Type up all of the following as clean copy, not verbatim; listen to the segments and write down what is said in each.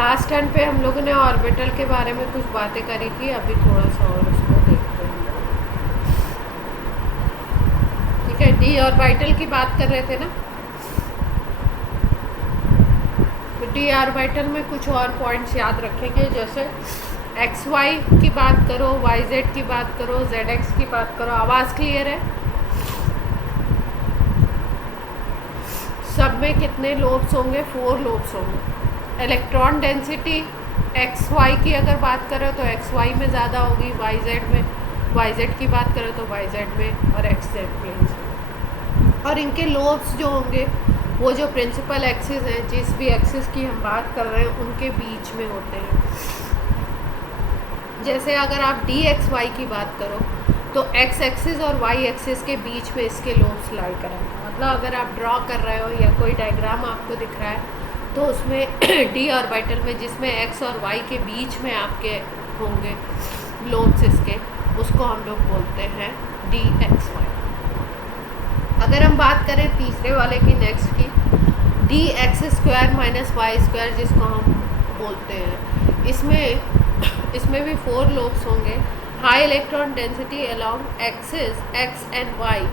Last time पे हम लोगों ने ऑर्बिटल के बारे में कुछ बातें करी थी, अभी थोड़ा सा और उसको देखते हैं। ठीक है, डी ऑर्बिटल की बात कर रहे थे ना। तो डी ऑर्बिटल में कुछ और पॉइंट्स याद रखेंगे, जैसे एक्स वाई की बात करो, वाई जेड की बात करो, जेड एक्स की बात करो। आवाज़ क्लियर है? सब में कितने लोब्स होंगे? 4 लोब्स होंगे। इलेक्ट्रॉन डेंसिटी एक्स वाई की अगर बात करें तो एक्स वाई में ज़्यादा होगी, वाई जेड में। वाई जेड की बात करें तो वाई जेड में, और एक्स जेड प्लेन्स में। और इनके लोब्स जो होंगे वो जो प्रिंसिपल एक्सिस हैं, जिस भी एक्सिस की हम बात कर रहे हैं उनके बीच में होते हैं। जैसे अगर आप डी एक्स वाई की बात करो तो एक्स एक्सिस और वाई एक्सिस के बीच में इसके लोब्स लाई करेंगे। मतलब अगर आप ड्रॉ कर रहे हो या कोई डायग्राम आपको दिख रहा है तो उसमें डी ऑर्बिटल में जिसमें एक्स और वाई के बीच में आपके होंगे लोब्स इसके, उसको हम लोग बोलते हैं डी एक्स वाई। अगर हम बात करें तीसरे वाले की, नेक्स्ट की, d x square minus y square, जिसको हम बोलते हैं, इसमें भी 4 लोब्स होंगे। High electron density along axis x and y,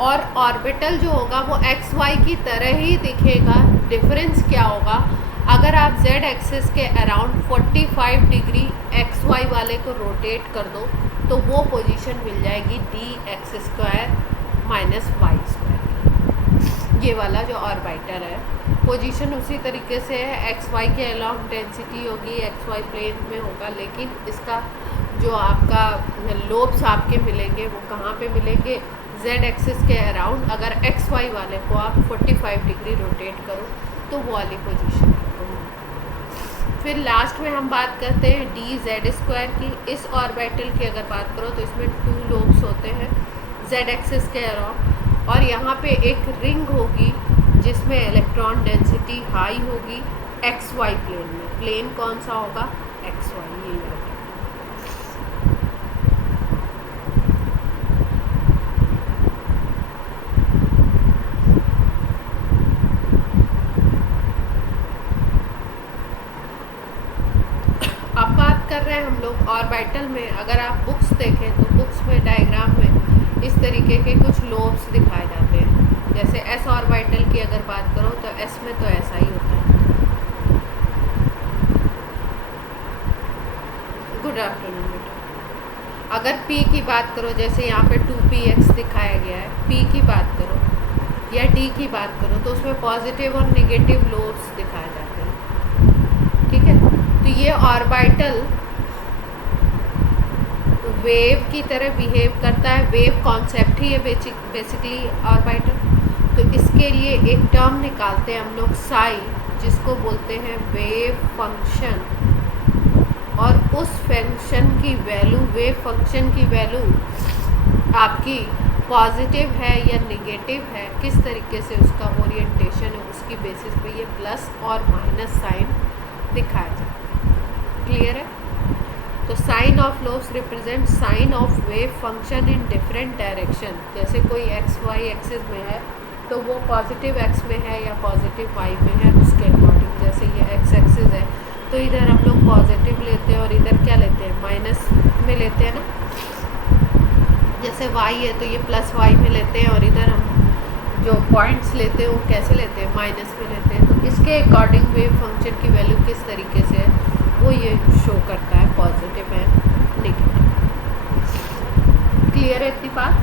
और ऑर्बिटल जो होगा वो एक्स वाई की तरह ही दिखेगा। डिफरेंस क्या होगा? अगर आप जेड एक्सिस के अराउंड 45 डिग्री एक्स वाई वाले को रोटेट कर दो तो वो पोजीशन मिल जाएगी d x square minus y square. ये वाला जो ऑर्बिटल है पोजीशन उसी तरीके से है, एक्स वाई के अलोंग डेंसिटी होगी, एक्स वाई प्लेन में होगा, लेकिन इसका जो आपका लोब्स आपके मिलेंगे वो कहाँ पे मिलेंगे? जेड एक्सिस के अराउंड। अगर एक्स वाई वाले को आप 45 डिग्री रोटेट करो तो वो वाली पोजीशन है। फिर लास्ट में हम बात करते हैं डी जेड स्क्वायर की। इस ऑर्बिटल की अगर बात करो तो इसमें 2 लोब्स होते हैं जेड एक्सिस के अराउंड, और यहाँ पे एक रिंग होगी जिसमें इलेक्ट्रॉन डेंसिटी हाई होगी एक्स वाई प्लेन में। प्लेन कौन सा होगा? X y. ये होगा। अब बात कर रहे हैं हम लोग ऑर्बिटल में। अगर आप बुक्स देखें तो बुक्स में डायग्राम में इस तरीके के कुछ लोब्स दिखाए जाते हैं। जैसे एस ऑर्बिटल की अगर बात करो तो एस में तो ऐसा ही होता है। गुड आफ्टरनून बेटा। अगर पी की बात करो, जैसे यहाँ पे 2px दिखाया गया है, पी की बात करो या डी की बात करो तो उसमें पॉजिटिव और नेगेटिव लोब्स दिखाए जाते हैं। ठीक है, तो ये ऑर्बिटल वेव की तरह बिहेव करता है। वेव कॉन्सेप्ट ही है बेसिकली ऑर्बिटल। तो इसके लिए एक टर्म निकालते हैं हम लोग साई, जिसको बोलते हैं वेव फंक्शन। और उस फंक्शन की वैल्यू, वेव फंक्शन की वैल्यू आपकी पॉजिटिव है या नेगेटिव है, किस तरीके से उसका ओरिएंटेशन है, उसकी बेसिस पे ये प्लस और माइनस साइन दिखाया जाए। क्लियर है? तो sign of lobes represent sign of wave function in different direction. जैसे कोई एक्स वाई एक्सिस में है तो वो पॉजिटिव एक्स में है या पॉजिटिव वाई में है, उसके अकॉर्डिंग। जैसे ये एक्स एक्सिस है तो इधर हम लोग पॉजिटिव लेते हैं और इधर क्या लेते हैं? माइनस में लेते हैं ना। जैसे वाई है तो ये प्लस वाई में लेते हैं, और इधर हम जो पॉइंट्स लेते हैं वो कैसे लेते हैं? माइनस में लेते हैं। तो इसके अकॉर्डिंग वेव फंक्शन की वैल्यू किस तरीके से है वो ये शो करता है, पॉजिटिव है नेगेटिव। क्लियर है इतनी बात?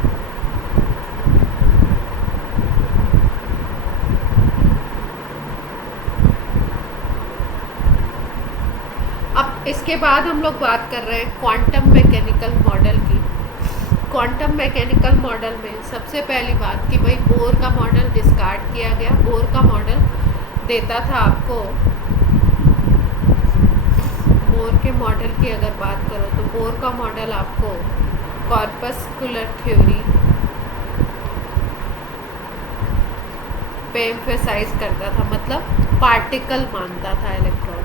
अब इसके बाद हम लोग बात कर रहे हैं क्वांटम मैकेनिकल मॉडल की। क्वांटम मैकेनिकल मॉडल में सबसे पहली बात कि भाई बोर का मॉडल डिस्कार्ड किया गया। बोर का मॉडल देता था आपको, बोर के मॉडल की अगर बात करो तो बोर का मॉडल आपको कॉर्पस्कुलर थ्योरी पे एम्फेसाइज करता था, मतलब पार्टिकल मानता था इलेक्ट्रॉन।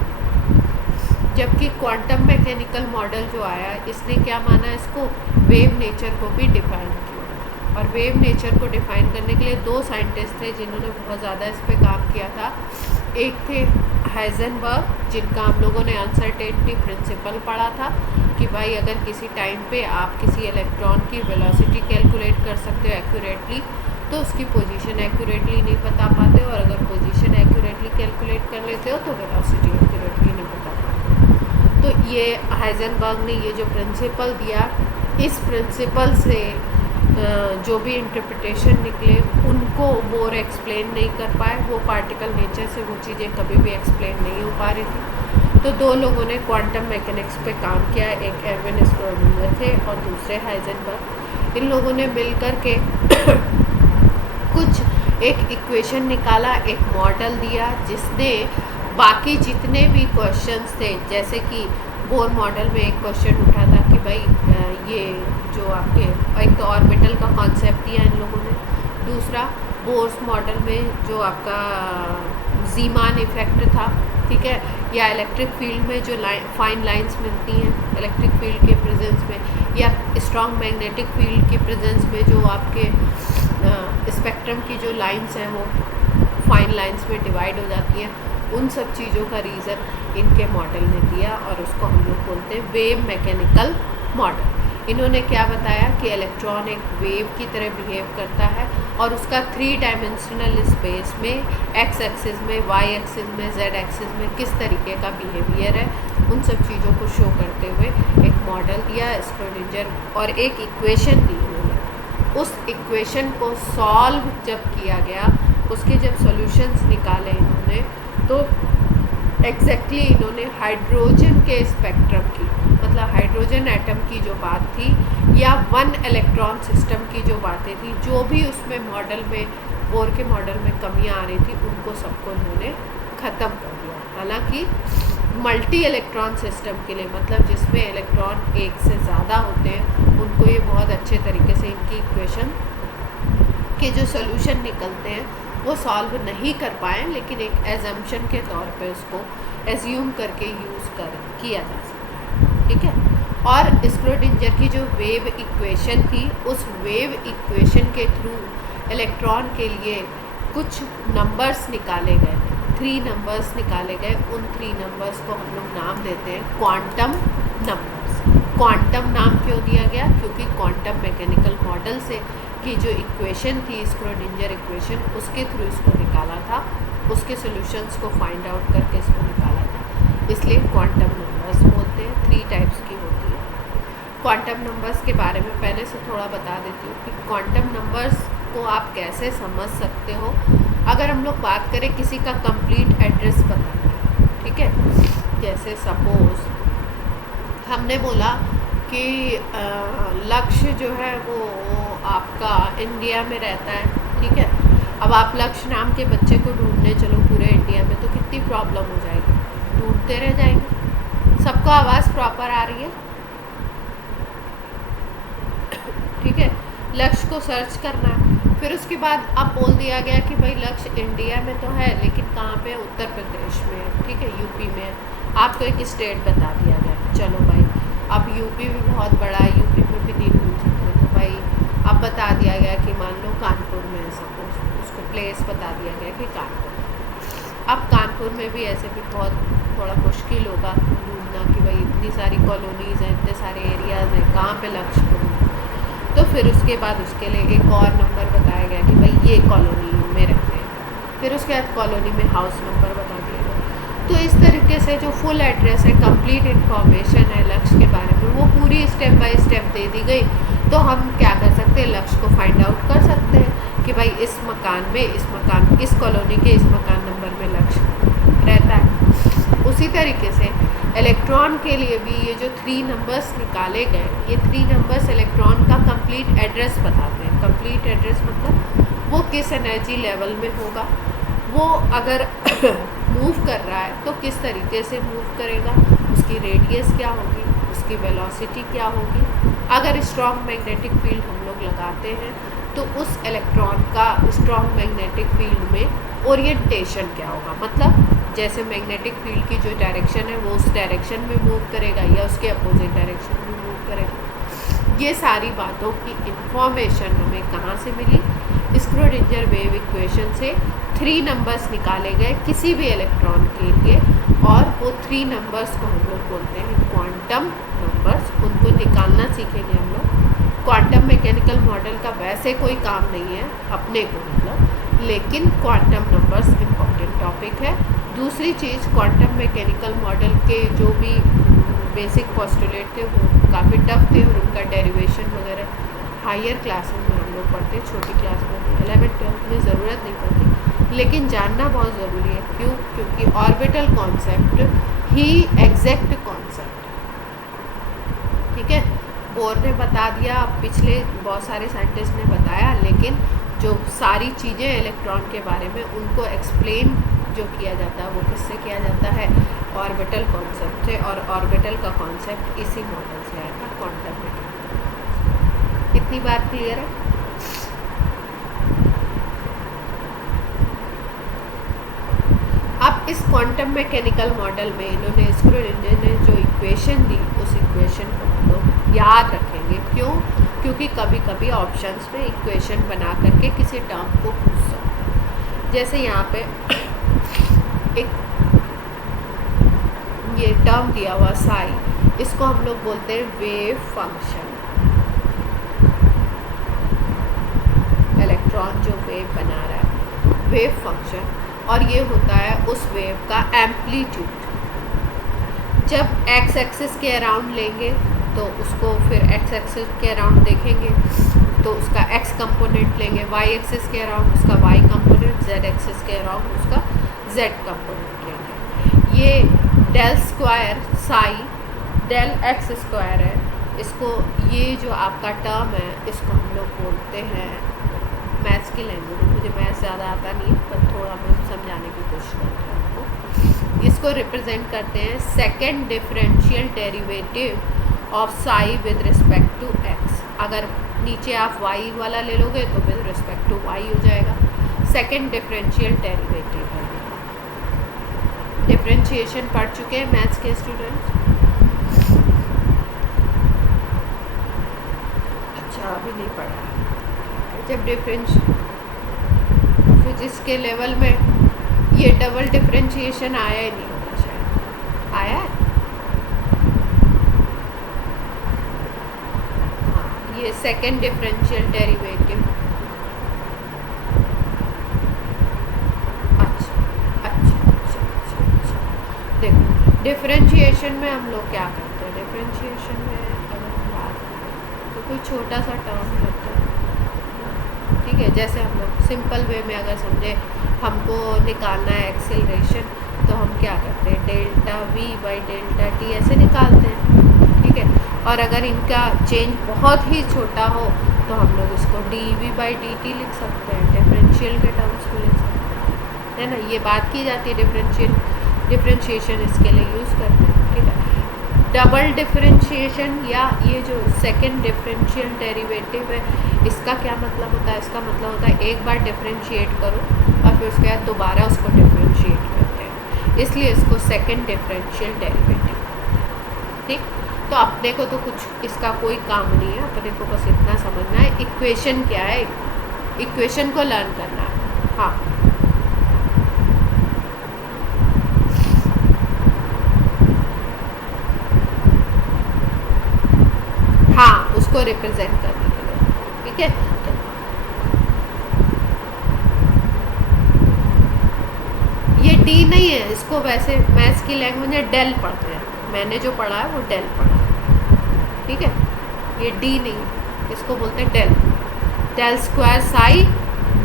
जबकि क्वांटम मैकेनिकल मॉडल जो आया इसने क्या माना? इसको वेव नेचर को भी डिफाइन किया। और वेव नेचर को डिफ़ाइन करने के लिए दो साइंटिस्ट थे जिन्होंने बहुत ज़्यादा इस पे काम किया था। एक थे हाइजेनबर्ग, जिनका हम लोगों ने अनसर्टेनिटी प्रिंसिपल पढ़ा था कि भाई अगर किसी टाइम पे आप किसी इलेक्ट्रॉन की वेलोसिटी कैलकुलेट कर सकते हो एक्यूरेटली, तो उसकी पोजीशन एक्यूरेटली नहीं बता पाते, और अगर पोजीशन एक्यूरेटली कैलकुलेट कर लेते हो तो वेलोसिटी एक्यूरेटली नहीं बता पाते। तो ये हाइजेनबर्ग ने ये जो प्रिंसिपल दिया, इस प्रिंसिपल से जो भी इंटरप्रिटेशन निकले उनको बोर एक्सप्लेन नहीं कर पाए। वो पार्टिकल नेचर से वो चीज़ें कभी भी एक्सप्लेन नहीं हो पा रही थी। तो दो लोगों ने क्वांटम मैकेनिक्स पे काम किया, एक एर्विन स्क्रोडिंगर थे और दूसरे हाइजेनबर्ग। इन लोगों ने मिलकर के कुछ एक इक्वेशन निकाला, एक मॉडल दिया, जिसने बाकी जितने भी क्वेश्चंस थे, जैसे कि बोर मॉडल में एक क्वेश्चन उठा था कि भाई ये जो आपके एक तो ऑर्बिटल का कॉन्सेप्ट दिया इन लोगों ने, दूसरा बोर्स मॉडल में जो आपका जीमान इफेक्ट था, ठीक है, या इलेक्ट्रिक फील्ड में जो फाइन लाइंस मिलती हैं इलेक्ट्रिक फील्ड के प्रेजेंस में, या स्ट्रॉन्ग मैग्नेटिक फील्ड के प्रेजेंस में जो आपके स्पेक्ट्रम की जो लाइंस हैं वो फाइन लाइंस में डिवाइड हो जाती हैं, उन सब चीज़ों का रीज़न इनके मॉडल ने दिया और उसको हम लोग बोलते हैं वेव मैकेनिकल मॉडल। इन्होंने क्या बताया कि इलेक्ट्रॉन एक वेव की तरह बिहेव करता है और उसका 3 डायमेंशनल स्पेस में एक्स एक्सिस में, वाई एक्सिस में, जेड एक्सिस में किस तरीके का बिहेवियर है, उन सब चीज़ों को शो करते हुए एक मॉडल दिया स्क्रोडिंजर, और एक इक्वेशन दी उन्होंने। उस इक्वेशन को सॉल्व जब किया गया, उसके जब सॉल्यूशंस निकाले इन्होंने, तो एग्जैक्टली इन्होंने हाइड्रोजन के स्पेक्ट्रम की, मतलब हाइड्रोजन एटम की जो बात थी, या 1 इलेक्ट्रॉन सिस्टम की जो बातें थी, जो भी उसमें मॉडल में, बोर के मॉडल में कमियां आ रही थी, उनको सबको इन्होंने ख़त्म कर दिया। हालांकि मल्टी इलेक्ट्रॉन सिस्टम के लिए, मतलब जिसमें इलेक्ट्रॉन एक से ज़्यादा होते हैं, उनको ये बहुत अच्छे तरीके से इनकी इक्वेशन के जो सोल्यूशन निकलते हैं वो सॉल्व नहीं कर पाए, लेकिन एक एजम्पशन के तौर पे उसको एज्यूम करके यूज़ किया जा सकता है, ठीक है। और स्क्रोडिंजर की जो वेव इक्वेशन थी, उस वेव इक्वेशन के थ्रू इलेक्ट्रॉन के लिए कुछ नंबर्स निकाले गए, 3 नंबर्स निकाले गए। उन 3 नंबर्स को हम लोग नाम देते हैं क्वांटम नंबर्स। क्वांटम नाम क्यों दिया गया? क्योंकि क्वांटम मैकेनिकल मॉडल से की जो इक्वेशन थी स्क्रोडिंजर इक्वेशन, उसके थ्रू इसको निकाला था, उसके सॉल्यूशंस को फाइंड आउट करके इसको निकाला था, इसलिए क्वांटम नंबर्स बोलते हैं। 3 टाइप्स की होती है। क्वांटम नंबर्स के बारे में पहले से थोड़ा बता देती हूँ कि क्वांटम नंबर्स को आप कैसे समझ सकते हो। अगर हम लोग बात करें किसी का कंप्लीट एड्रेस बताना, ठीक है, जैसे सपोज हमने बोला कि लक्ष्य जो है वो आपका इंडिया में रहता है, ठीक है। अब आप लक्ष्य नाम के बच्चे को ढूंढने चलो पूरे इंडिया में, तो कितनी प्रॉब्लम हो जाएगी, ढूंढते रह जाएंगे। सबको आवाज़ प्रॉपर आ रही है? ठीक है, लक्ष्य को सर्च करना है, फिर उसके बाद अब बोल दिया गया कि भाई लक्ष्य इंडिया में तो है, लेकिन कहाँ पे? उत्तर प्रदेश में है, ठीक है, यूपी में है। आपको एक स्टेट बता दिया गया, चलो भाई अब यूपी भी बहुत बड़ा है, यूपी में भी नहीं ढूंढ सकते, तो भाई अब बता दिया गया कि मान लो कानपुर में है, सपोज उसको प्लेस बता दिया गया कि कानपुर। अब कानपुर में भी ऐसे भी बहुत थोड़ा मुश्किल होगा ढूंढना कि भाई इतनी सारी कॉलोनीज़ हैं, इतने सारे एरियाज़ हैं, कहाँ पे लक्ष्य ढूंढना। तो फिर उसके बाद उसके लिए एक और नंबर बताया गया कि भाई ये कॉलोनी में रहते हैं, फिर उसके बाद कॉलोनी में हाउस नंबर बता दिया गया। तो इस तरीके से जो फुल एड्रेस है, कंप्लीट इन्फॉर्मेशन है लक्ष्य के बारे में, वो पूरी स्टेप बाय स्टेप दे दी गई। तो हम क्या कर सकते हैं? लक्ष्य को फाइंड आउट कर सकते हैं कि भाई इस मकान में, इस कॉलोनी के इस मकान नंबर में लक्ष्य रहता है। उसी तरीके से इलेक्ट्रॉन के लिए भी ये जो 3 नंबर्स निकाले गए, ये 3 नंबर्स इलेक्ट्रॉन का कंप्लीट एड्रेस बताते हैं। कंप्लीट एड्रेस मतलब वो किस एनर्जी लेवल में होगा, वो अगर मूव कर रहा है तो किस तरीके से मूव करेगा, उसकी रेडियस क्या होगी, उसकी वेलोसिटी क्या होगी। अगर स्ट्रॉन्ग मैग्नेटिक फील्ड हम लोग लगाते हैं तो उस इलेक्ट्रॉन का स्ट्रॉन्ग मैग्नेटिक फील्ड में ओरिएंटेशन क्या होगा, मतलब जैसे मैग्नेटिक फील्ड की जो डायरेक्शन है वो उस डायरेक्शन में मूव करेगा या उसके अपोजिट डायरेक्शन में मूव करेगा। ये सारी बातों की इंफॉर्मेशन हमें कहाँ से मिली? स्क्रोडिंजर वेव इक्वेशन से 3 नंबर्स निकाले गए किसी भी इलेक्ट्रॉन के लिए, और वो 3 नंबर्स को हम लोग बोलते हैं क्वांटम नंबर्स। उनको निकालना सीखेंगे हम लोग। क्वांटम मैकेनिकल मॉडल का वैसे कोई काम नहीं है अपने को, मतलब, लेकिन क्वांटम नंबर्स इम्पॉर्टेंट टॉपिक है। दूसरी चीज़, क्वांटम मैकेनिकल मॉडल के जो भी बेसिक पोस्टुलेट थे वो काफ़ी टफ थे, और उनका डेरिवेशन वगैरह हायर क्लासेस में हम लोग पढ़ते, छोटी क्लास में 11th-12th में ज़रूरत नहीं पड़ती, लेकिन जानना बहुत ज़रूरी है। क्यों? क्योंकि ऑर्बिटल कॉन्सेप्ट ही एग्जैक्ट कॉन्सेप्ट, ठीक है। बोर ने बता दिया, पिछले बहुत सारे साइंटिस्ट ने बताया, लेकिन जो सारी चीज़ें इलेक्ट्रॉन के बारे में उनको एक्सप्लेन जो किया जाता है वो किससे किया जाता है? ऑर्बिटल कॉन्सेप्ट से। और ऑर्बिटल का कॉन्सेप्ट इसी मॉडल से आया था, क्वांटम मैकेनिक्स। इतनी बात क्लियर है? अब इस क्वांटम मैकेनिकल मॉडल में इन्होंने स्क्रोडिंजर ने जो इक्वेशन दी, उस इक्वेशन को हम लोग याद रखेंगे। क्यों? क्योंकि कभी कभी ऑप्शंस में इक्वेशन बना करके किसी टर्म को पूछ सकते हैं। जैसे यहाँ पे एक ये टर्म दिया हुआ साई, इसको हम लोग बोलते हैं वेव फंक्शन। इलेक्ट्रॉन जो वेव बना रहा है, वेव फंक्शन, और ये होता है उस वेव का एम्पलीट्यूड। जब एक्स एक्सिस के अराउंड लेंगे तो उसको फिर एक्स एक्सिस के अराउंड देखेंगे तो उसका एक्स कंपोनेंट लेंगे, वाई एक्सिस के अराउंड उसका वाई कंपोनेंट, जेड एक्सिस के अराउंड उसका जेड कंपोनेंट लेंगे। ये del square psi del x square है, इसको, ये जो आपका टर्म है इसको हम लोग बोलते हैं मैथ्स की लैंग्वेज में, मुझे मैथ्स ज़्यादा आता नहीं है पर थोड़ा मैं समझाने की कोशिश करती हूँ आपको। इसको रिप्रेजेंट करते हैं second differential derivative of psi with respect to x. अगर नीचे आप वाई वाला ले लोगे तो विद रिस्पेक्ट टू वाई हो जाएगा, सेकेंड डिफरेंशियल डेरिवेटिव है। डिफरेंशिएशन पढ़ चुके हैं मैथ्स के स्टूडेंट्स? अच्छा, अभी नहीं पढ़ा। जब फिजिक्स के लेवल में ये डबल डिफरेंशिएशन आया ही नहीं होगा, शायद आया है। हाँ, ये सेकेंड डिफरेंशियल डेरिवेटिव। देखो, डिफरेंशिएशन में हम लोग क्या करते हैं? डिफरेंशिएशन में अगर हम बात करें तो कोई छोटा सा टर्म होता है, ठीक है। जैसे हम लोग सिंपल वे में अगर समझे, हमको निकालना है एक्सेलरेशन, तो हम क्या करते हैं? Delta we by delta T ऐसे निकालते हैं, ठीक है। और अगर इनका चेंज बहुत ही छोटा हो तो हम लोग इसको d v by d t लिख सकते हैं, डिफरेंशियल के टर्म्स में लिख सकते हैं, है ना। ये बात की जाती है डिफरेंशिएशन इसके लिए यूज़ करते हैं, ठीक है। डबल डिफरेंशिएशन या ये जो सेकंड डिफरेंशियल डेरिवेटिव है, इसका क्या मतलब होता है? इसका मतलब होता है एक बार डिफरेंशिएट करो और फिर उसके बाद दोबारा उसको डिफरेंशिएट करते हैं, इसलिए इसको सेकंड डिफरेंशियल डेरिवेटिव, ठीक। तो अपने को तो कुछ इसका कोई काम नहीं है, अपने को बस इतना समझना है इक्वेशन क्या है, इक्वेशन को लर्न करना है। हाँ, हाँ, उसको रिप्रेजेंट करने के लिए, ठीक है। ये डी नहीं है, इसको वैसे मैथ्स की लैंग्वेज में डेल पढ़ते हैं, मैंने जो पढ़ा है वो डेल पढ़ा है, ठीक है। ये डी नहीं, इसको बोलते हैं del. Del square psi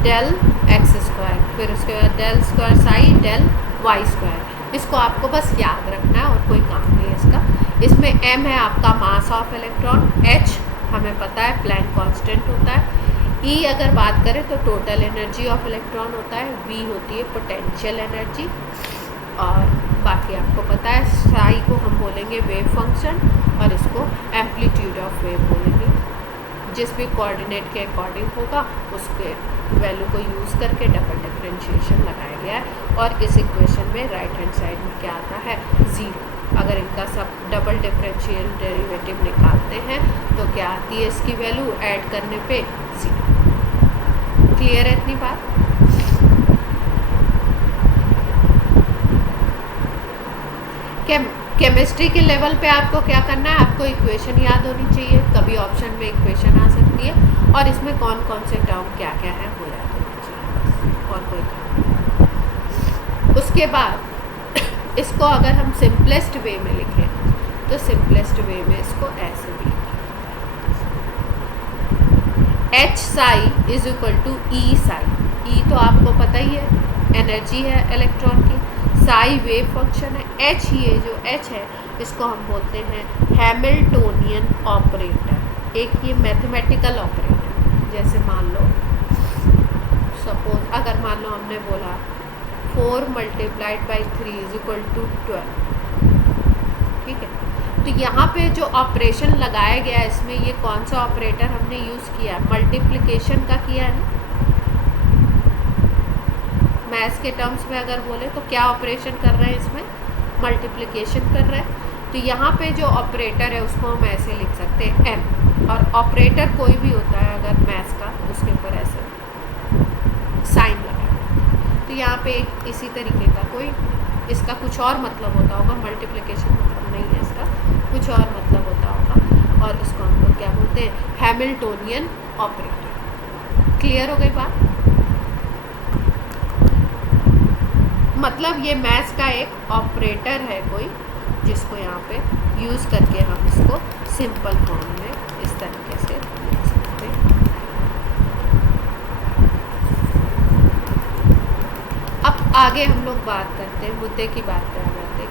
del x square, फिर उसके बाद del square psi del y square. इसको आपको बस याद रखना है और कोई काम नहीं है इसका। इसमें m है आपका मास ऑफ इलेक्ट्रॉन, h हमें पता है प्लैंक कांस्टेंट होता है, E अगर बात करें तो टोटल एनर्जी ऑफ इलेक्ट्रॉन होता है, V होती है पोटेंशियल एनर्जी, और बाकी आपको पता है साई को हम बोलेंगे वेव फंक्शन और इसको एम्पलीट्यूड ऑफ वेव बोलेंगे। जिस भी कोऑर्डिनेट के अकॉर्डिंग होगा उसके वैल्यू को यूज़ करके डबल डिफरेंशिएशन लगाया गया है। और इस इक्वेशन में राइट हैंड साइड में क्या आता है, 0। अगर इनका सब डबल डिफरेंशियल डेरिवेटिव निकालते हैं तो क्या आती है इसकी वैल्यू, ऐड करने पे 0। क्लियर है इतनी बात? केमिस्ट्री के लेवल पे आपको क्या करना है, आपको इक्वेशन याद होनी चाहिए, कभी ऑप्शन में इक्वेशन आ सकती है और इसमें कौन कौन से टर्म क्या क्या है वो याद होना चाहिए बस, और कोई काम। उसके बाद इसको अगर हम सिंपलेस्ट वे में लिखें तो सिंपलेस्ट वे में इसको ऐसे भी H psi is equal to E psi. E तो आपको पता ही है एनर्जी है इलेक्ट्रॉन की, साई वेव फंक्शन है, H ये जो H है इसको हम बोलते हैं हैमिल्टोनियन ऑपरेटर, एक ये मैथमेटिकल ऑपरेटर। जैसे मान लो सपोज अगर मान लो हमने बोला 4 multiplied by 3 is equal to 12, ठीक है, तो यहाँ पे जो ऑपरेशन लगाया गया है इसमें ये कौन सा ऑपरेटर हमने यूज़ किया, मल्टीप्लिकेशन का किया है ना। मैथ्स के टर्म्स में अगर बोले तो क्या ऑपरेशन कर रहे हैं इसमें, मल्टीप्लिकेशन कर रहे हैं। तो यहाँ पे जो ऑपरेटर है उसको हम ऐसे लिख सकते हैं m, और ऑपरेटर कोई भी होता है अगर मैथ्स का उसके ऊपर ऐसे साइन लगाया। तो यहाँ पे एक इसी तरीके का कोई इसका कुछ और मतलब होता होगा, मल्टीप्लिकेशन मतलब नहीं है इसका, कुछ और मतलब होता होगा और उसको हम लोग क्या बोलते हैं, हैमिल्टोनियन ऑपरेटर। क्लियर हो गई बात? मतलब ये मैथ्स का एक ऑपरेटर है कोई जिसको यहाँ पे यूज़ करके हम इसको सिंपल फॉर्म में इस तरीके से लिख सकते हैं। अब आगे हम लोग बात करते हैं, मुद्दे की बात पे आ जाते हैं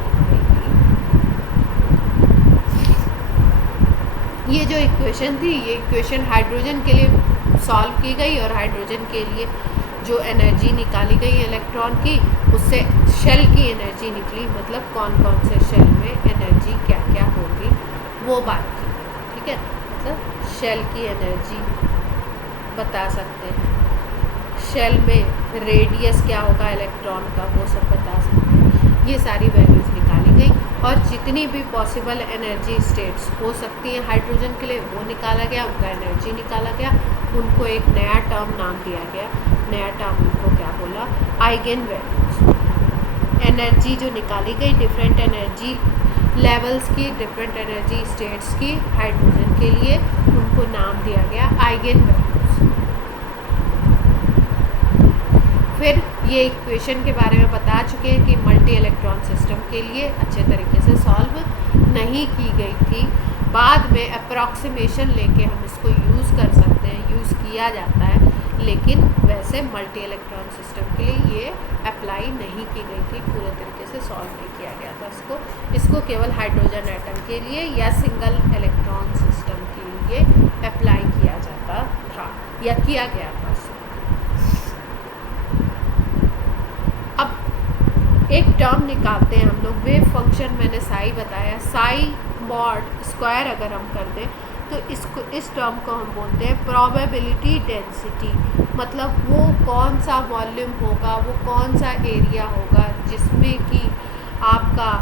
कि ये जो इक्वेशन थी ये इक्वेशन हाइड्रोजन के लिए सॉल्व की गई और हाइड्रोजन के लिए जो एनर्जी निकाली गई इलेक्ट्रॉन की उससे शेल की एनर्जी निकली, मतलब कौन कौन से शेल में एनर्जी क्या क्या होगी वो बात की, ठीक है। मतलब शेल की एनर्जी बता सकते हैं, शेल में रेडियस क्या होगा इलेक्ट्रॉन का वो सब बता सकते हैं। ये सारी वैल्यूज़ निकाली गई और जितनी भी पॉसिबल एनर्जी स्टेट्स हो सकती हैं हाइड्रोजन के लिए वो निकाला गया, उनका एनर्जी निकाला गया, उनको एक नया टर्म नाम दिया गया। नया टर्म उनको क्या बोला, आइगन वैल्यूज। एनर्जी जो निकाली गई डिफरेंट एनर्जी लेवल्स की, डिफरेंट एनर्जी स्टेट्स की हाइड्रोजन के लिए, उनको नाम दिया गया आइगन वैल्यूज। फिर ये इक्वेशन के बारे में बता चुके हैं कि मल्टी इलेक्ट्रॉन सिस्टम के लिए अच्छे तरीके से सॉल्व नहीं की गई थी। बाद में अप्रॉक्सीमेशन लेके हम इसको यूज़ कर सकते हैं, यूज़ किया जाता है, लेकिन वैसे मल्टी इलेक्ट्रॉन सिस्टम के लिए ये अप्लाई नहीं की गई थी, पूरे तरीके से सॉल्व नहीं किया गया था इसको केवल हाइड्रोजन एटम के लिए या सिंगल इलेक्ट्रॉन सिस्टम के लिए अप्लाई किया जाता था या किया गया था। अब एक टर्म निकालते हैं हम लोग, वेव फंक्शन मैंने साई बताया, साई मॉड स्क्वायर अगर हम कर दें तो इस टर्म को हम बोलते हैं प्रोबेबिलिटी डेंसिटी। मतलब वो कौन सा वॉल्यूम होगा, वो कौन सा एरिया होगा जिसमें कि आपका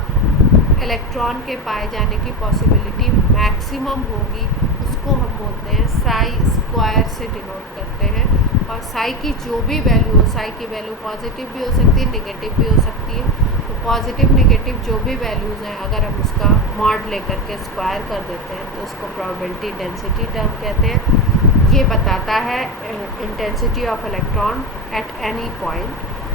इलेक्ट्रॉन के पाए जाने की पॉसिबिलिटी मैक्सिमम होगी, उसको हम बोलते हैं साई स्क्वायर से डिनोट करते हैं। और साई की जो भी वैल्यू हो, साई की वैल्यू पॉजिटिव भी हो सकती है, नेगेटिव भी हो सकती है। तो पॉजिटिव नेगेटिव जो भी वैल्यूज़ हैं अगर हम उसका मॉड लेकर के स्क्वायर कर देते हैं तो उसको प्रोबेबिलिटी डेंसिटी टर्म कहते हैं। ये बताता है intensity of electron at any point,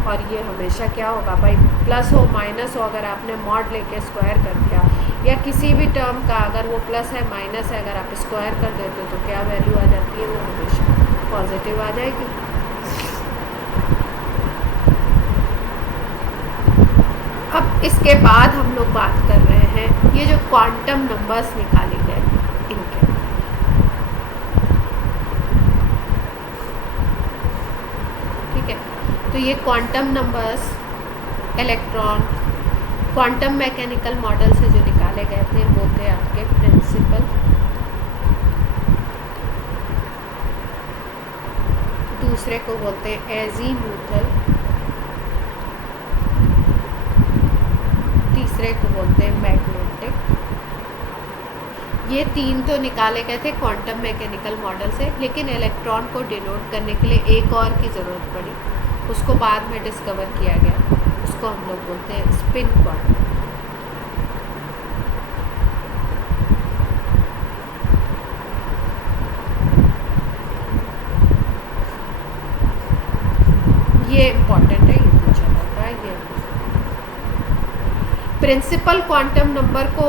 और ये हमेशा क्या होगा भाई, प्लस हो माइनस हो, अगर आपने मॉड लेके स्क्वायर कर दिया या किसी भी टर्म का अगर वो प्लस है माइनस है अगर आप स्क्वायर कर देते हो तो क्या वैल्यू आ जाती है, वो हमेशा पॉजिटिव आ जाएगी। अब इसके बाद हम लोग बात कर रहे हैं ये जो क्वांटम नंबर्स निकाले गए इनके, ठीक है। तो ये quantum numbers electron quantum mechanical model से जो निकाले गए थे वो थे आपके प्रिंसिपल दूसरे को बोलते हैं एजीमुथल, तीसरे को बोलते हैं मैग्नेटिक। ये तीन तो निकाले गए थे क्वांटम मैकेनिकल मॉडल से, लेकिन इलेक्ट्रॉन को डिनोट करने के लिए एक और की ज़रूरत पड़ी, उसको बाद में डिस्कवर किया गया, उसको हम लोग बोलते हैं स्पिन क्वांटम। ये इम्पॉर्टेंट है, ये पूछा जाता है। ये प्रिंसिपल क्वांटम नंबर को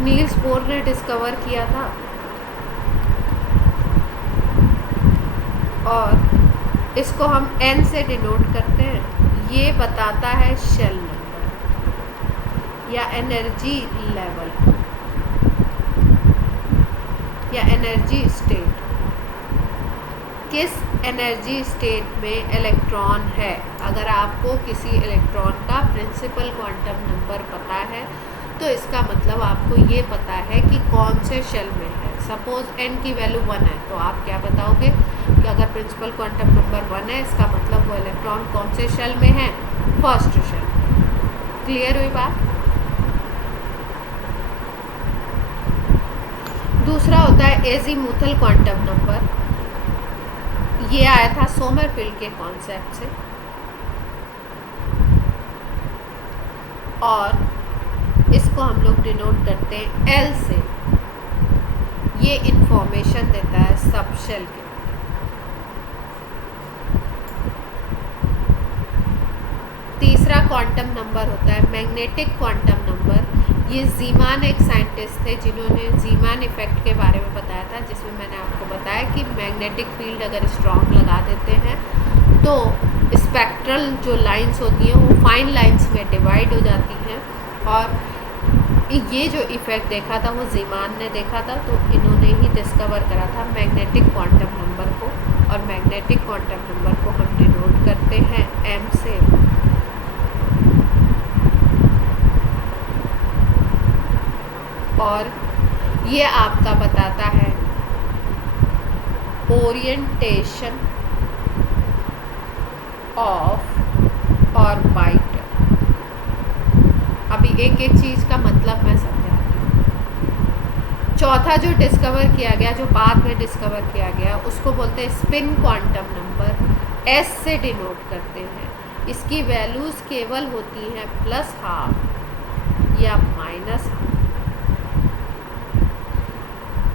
नील्स बोर ने डिस्कवर किया था, और इसको हम n से डिनोट करते हैं। ये बताता है शेल नंबर या एनर्जी लेवल या एनर्जी स्टेट, किस एनर्जी स्टेट में इलेक्ट्रॉन है। अगर आपको किसी इलेक्ट्रॉन का प्रिंसिपल क्वांटम नंबर पता है तो इसका मतलब आपको ये पता है कि कौन से शेल में है। सपोज़ n की वैल्यू 1 है, तो आप क्या बताओगे कि अगर प्रिंसिपल क्वांटम नंबर 1 है, इसका मतलब वो इलेक्ट्रॉन कौन से शेल में है, फर्स्ट शेल में। क्लियर हुई बात। दूसरा होता है एजीमुथल क्वांटम नंबर। ये आया था सोमरफेल्ड के कॉन्सेप्ट से, और इसको हम लोग डिनोट करते हैं L से। ये इंफॉर्मेशन देता है सब शेल के। तीसरा क्वांटम नंबर होता है मैग्नेटिक क्वांटम नंबर। ये ज़ीमान एक साइंटिस्ट थे जिन्होंने ज़ीमान इफ़ेक्ट के बारे में बताया था, जिसमें मैंने आपको बताया कि मैग्नेटिक फील्ड अगर स्ट्रॉन्ग लगा देते हैं तो स्पेक्ट्रल जो लाइंस होती हैं वो फाइन लाइंस में डिवाइड हो जाती हैं, और ये जो इफ़ेक्ट देखा था वो ज़ीमान ने देखा था, तो इन्होंने ही डिस्कवर करा था मैग्नेटिक क्वांटम नंबर को। और मैग्नेटिक क्वांटम नंबर को हम डिनोट करते हैं m से। और ये आपका बताता है ओरिएंटेशन ऑफ ऑर्बिट। अभी एक एक चीज़ का मतलब मैं समझाती हूँ। चौथा जो डिस्कवर किया गया, जो बाद में डिस्कवर किया गया, उसको बोलते हैं स्पिन क्वांटम नंबर। s से डिनोट करते हैं। इसकी वैल्यूज़ केवल होती हैं +½ या -½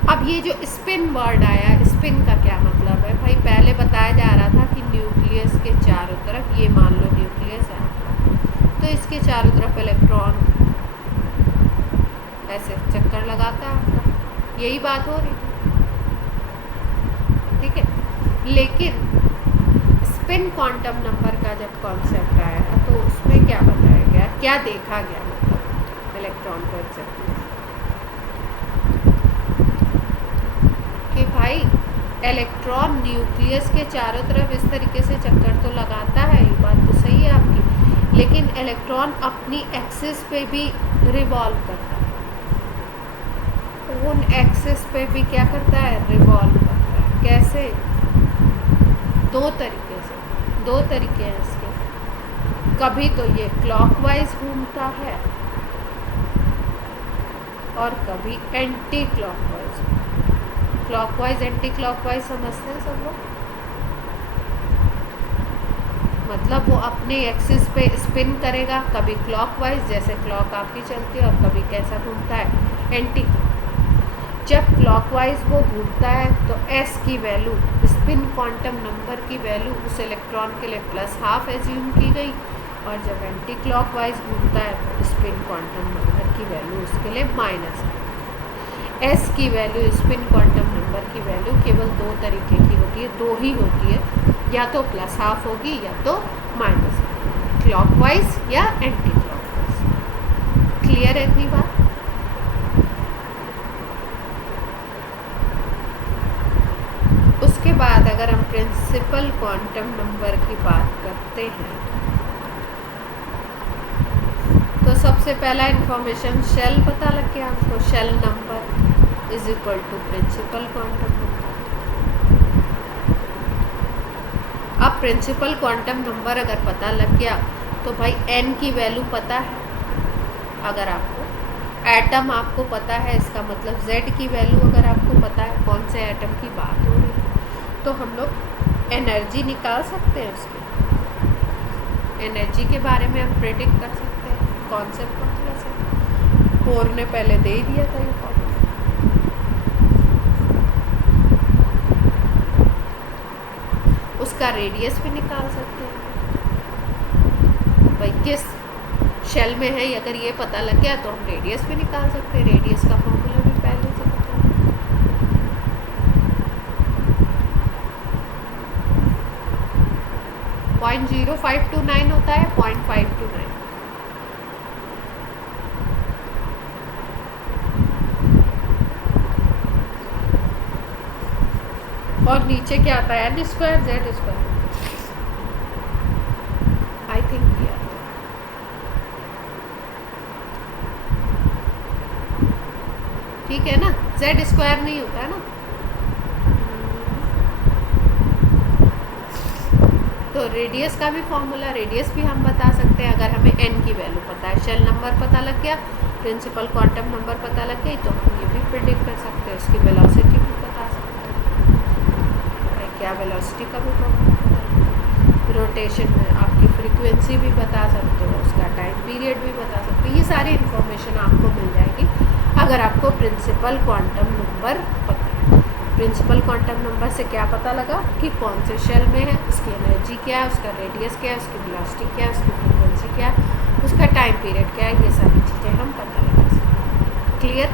अब ये जो स्पिन वर्ड आया, स्पिन का क्या मतलब है भाई? पहले बताया जा रहा था कि न्यूक्लियस के चारों तरफ, ये मान लो न्यूक्लियस है, तो इसके चारों तरफ इलेक्ट्रॉन ऐसे चक्कर लगाता है आपका, यही बात हो रही थी, ठीक है। लेकिन स्पिन क्वांटम नंबर का जब कॉन्सेप्ट आया तो उसमें क्या बताया गया, क्या देखा गया, मतलब इलेक्ट्रॉन को एग्जैक्टली कि भाई इलेक्ट्रॉन न्यूक्लियस के चारों तरफ इस तरीके से चक्कर तो लगाता है, ये बात तो सही है आपकी, लेकिन इलेक्ट्रॉन अपनी एक्सिस पे भी रिवॉल्व करता है। उन एक्सिस पे भी क्या करता है, रिवॉल्व करता है। कैसे? दो तरीके से, दो तरीके हैं इसके। कभी तो ये क्लॉकवाइज घूमता है और कभी anti clockwise. Clockwise anti clockwise समझते हैं सब लोग? मतलब वो अपने एक्सिस पे स्पिन करेगा, कभी क्लॉकवाइज जैसे क्लॉक आपकी चलती है, और कभी कैसा घूमता है, एंटी। जब क्लॉकवाइज वो घूमता है तो s की वैल्यू, स्पिन क्वांटम नंबर की वैल्यू उस इलेक्ट्रॉन के लिए +½ एज्यूम की गई, और जब एंटी क्लॉकवाइज घूमता है तो स्पिन क्वांटम नंबर की वैल्यू उसके लिए -. s की वैल्यू, स्पिन क्वांटम नंबर की वैल्यू केवल दो तरीके की होती है, दो ही होती है, या तो +½ होगी या तो -, क्लॉकवाइज या एंटी क्लॉकवाइज। क्लियर है इतनी बात? उसके बाद अगर हम प्रिंसिपल क्वांटम नंबर की बात करते हैं तो सबसे पहला इंफॉर्मेशन शेल पता लग गया हमको। Shell number = principal quantum number. Principal quantum number अगर पता लग गया तो भाई n की वैल्यू पता है। अगर आपको एटम आपको पता है, इसका मतलब z की वैल्यू अगर आपको पता है, कौन से एटम की बात हो रही है, तो हम लोग एनर्जी निकाल सकते हैं। उसकी एनर्जी के बारे में हम प्रेडिक्ट कर सकते हैं कॉन्सेप्ट फॉर्मूला से। बोर ने पहले दे ही दिया था ये फॉर्मूला। उसका रेडियस भी निकाल सकते हैं भाई, किस शेल में है। अगर ये पता लग गया तो हम रेडियस भी निकाल सकते हैं। रेडियस का फॉर्मूला भी पहले से पता है। 0.0529 होता है, 0.529। और नीचे क्या आता है, n square z square. I think ये आता है। ठीक है ना, z स्क्वायर नहीं होता है ना। तो रेडियस का भी फॉर्मूला, रेडियस भी हम बता सकते हैं अगर हमें n की वैल्यू पता है। शेल नंबर पता लग गया, प्रिंसिपल क्वांटम नंबर पता लग गई, तो हम ये भी प्रिडिक्ट कर सकते हैं। उसकी वेलोसिटी भी बता सकते हैं। क्या वेलोसिटी का भी फॉर्मूला पता है। रोटेशन में आपकी फ्रीक्वेंसी भी बता सकते हो, उसका टाइम पीरियड भी बता सकते हो। ये सारी इन्फॉर्मेशन आपको मिल जाएगी अगर आपको प्रिंसिपल क्वांटम नंबर पता है। प्रिंसिपल क्वांटम नंबर से क्या पता लगा कि कौन से शेल में है, उसकी एनर्जी क्या है, उसका रेडियस क्या है, उसकी वेलोसिटी क्या है, उसकी फ्रीक्वेंसी क्या है, उसका टाइम पीरियड क्या है। ये सारी चीज़ें हम पता लगा सकते हैं। क्लियर।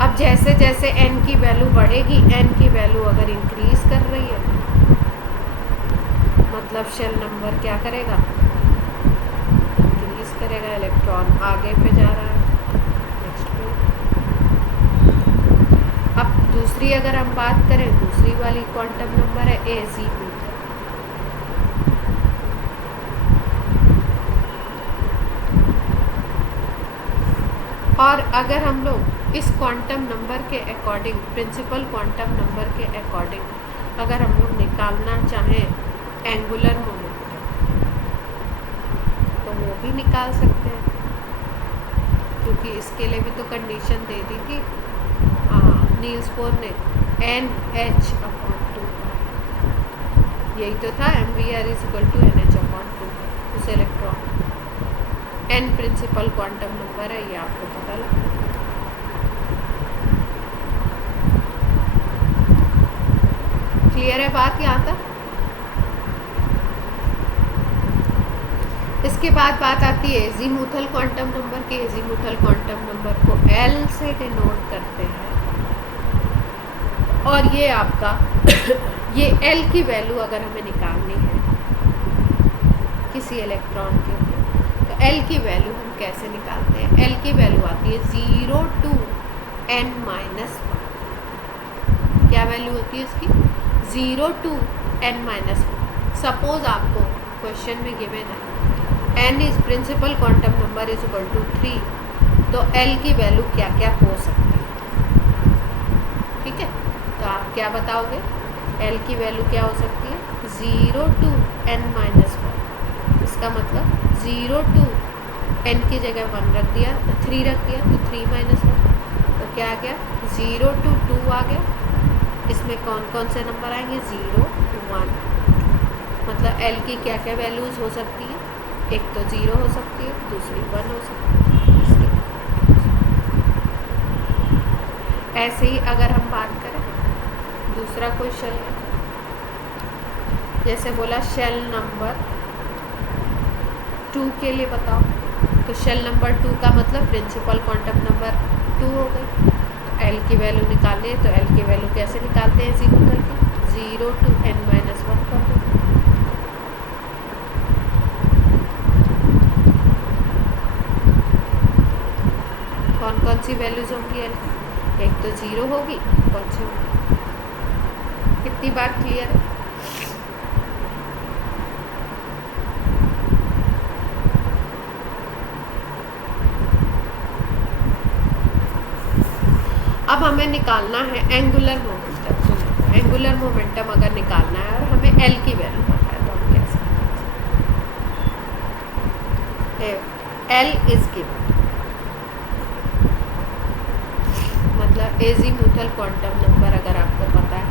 अब जैसे जैसे n की वैल्यू बढ़ेगी, n की वैल्यू अगर इंक्रीज कर रही है, मतलब शेल नंबर क्या करेगा, इंक्रीज करेगा। इलेक्ट्रॉन आगे पे जा रहा है। नेक्स्ट पे अब दूसरी अगर हम बात करें, दूसरी वाली क्वांटम नंबर है एजीमूथ। और अगर हम लोग इस क्वांटम नंबर के अकॉर्डिंग, प्रिंसिपल क्वांटम नंबर के अकॉर्डिंग अगर हम लोग निकालना चाहें एंगुलर मोमेंटम, तो वो भी निकाल सकते हैं। क्योंकि इसके लिए भी तो कंडीशन दे दी थी नील्स बोर ने, NH/2। यही तो था, MVR = NH/2। उस electron n principal quantum number है, ये आपको पता लगा। क्लियर है बात यहाँ तक। इसके बाद बात आती है एजीमुथल क्वांटम नंबर के। एजीमुथल क्वांटम नंबर को L से डिनोट करते हैं। और ये आपका ये L की वैल्यू अगर हमें निकालनी है किसी इलेक्ट्रॉन के लिए, तो L की वैल्यू हम कैसे निकालते हैं। L की वैल्यू आती है 0 to n-1। क्या वैल्यू होती है इसकी, 0 to n-1। सपोज आपको क्वेश्चन में गिवन है n is principal quantum number = 3, तो L की वैल्यू क्या क्या हो सकती है। ठीक है, तो आप क्या बताओगे, L की वैल्यू क्या हो सकती है, 0 to n-1। इसका मतलब 0 to n की जगह 1 रख दिया, तो 3 रख दिया, तो 3 - 1, तो क्या आ गया, 0 to 2 आ गया। इसमें कौन कौन से नंबर आएंगे, 0, 1। मतलब L की क्या क्या वैल्यूज़ हो सकती है, एक तो 0 हो सकती है, दूसरी 1 हो सकती है। ऐसे ही अगर हम बात करें दूसरा कोई शेल, जैसे बोला शेल नंबर 2 के लिए बताओ, तो शेल नंबर 2 का मतलब प्रिंसिपल क्वांटम नंबर 2 हो गई। तो L की वैल्यू निकालनी है, तो L की वैल्यू कैसे निकालते हैं एजीमुथल की, 0 to n-1 कर दो। कौन कौन सी वैल्यूज होंगी L की, एक तो 0 होगी, कौन सी होगी। कितनी बात क्लियर है। अब हमें निकालना है एंगुलर मोमेंटम। एंगुलर मोमेंटम अगर निकालना है और हमें एल की वैल्यू पता है तो हम कैसे एल इज गिवन, मतलब एजीमुथल क्वांटम नंबर अगर आपको पता है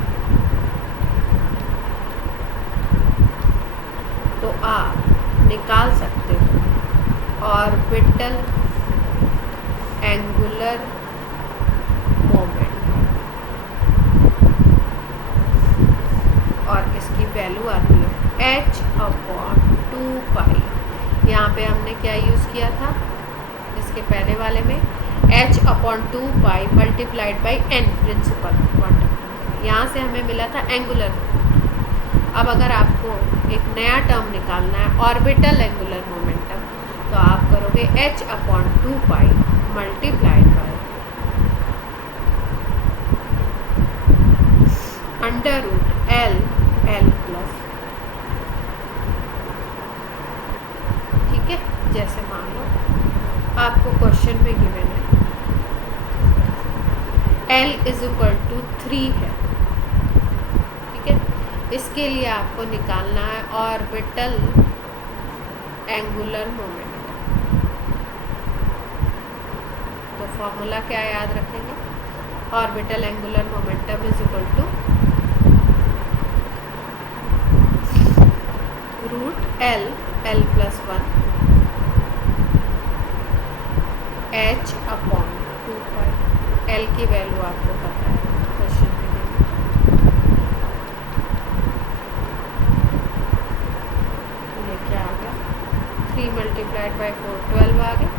तो आप निकाल सकते हो ऑर्बिटल एंगुलर मोमेंटम, और इसकी वैल्यू आती है h/2π। यहाँ पे हमने क्या यूज़ किया था इसके पहले वाले में, h/2π multiplied by n principal quantum. यहाँ से हमें मिला था एंगुलर। अब अगर आपको एक नया टर्म निकालना है ऑर्बिटल एंगुलर मोमेंटम, तो आप करोगे h/2π multiplied by √L plus, ठीक है। जैसे मान लो आपको क्वेश्चन में गिवन है L = 3 है, ठीक है। इसके लिए आपको निकालना है ऑर्बिटल एंगुलर मोमेंटम। तो फॉर्मूला क्या याद रखेंगे, orbital angular momentum = √L + 1 h/2π। L की वैल्यू आपको पता है क्वेश्चन में, ये क्या आ गया 3 मल्टीप्लाइड बाई 4 12 आ गया।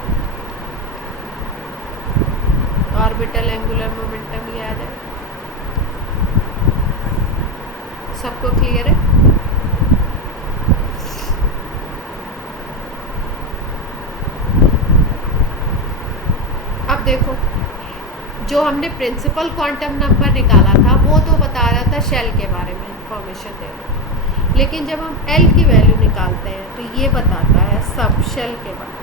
ऑर्बिटल एंगुलर मोमेंटम ये आ जाए। सबको क्लियर है? अब देखो, जो हमने प्रिंसिपल क्वांटम नंबर निकाला था वो तो बता रहा था शेल के बारे में इंफॉर्मेशन दे रहा, लेकिन जब हम एल की वैल्यू निकालते हैं तो ये बताता है सब शेल के बारे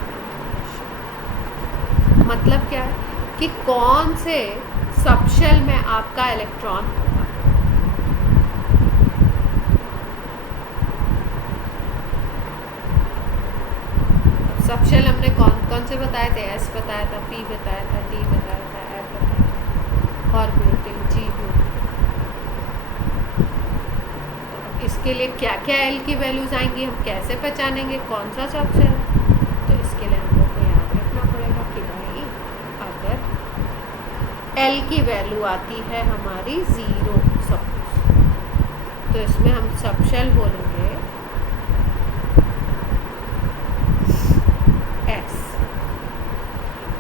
में। मतलब क्या है कि कौन से सब शेल में आपका इलेक्ट्रॉन होगा। सब शेल हमने कौन कौन से बताए थे, एस बताया था, पी बताया था, डी बताया था, एफ बताया था, और ब्यूटिंग जी ब्यूटिंग। तो इसके लिए क्या क्या एल की वैल्यूज आएंगी, हम कैसे पहचानेंगे कौन सा सब शेल। तो इसके लिए हम लोग को याद रखना पड़ेगा कि भाई अगर एल की वैल्यू आती है हमारी 0 सपोज, तो इसमें हम सब शेल बोलेंगे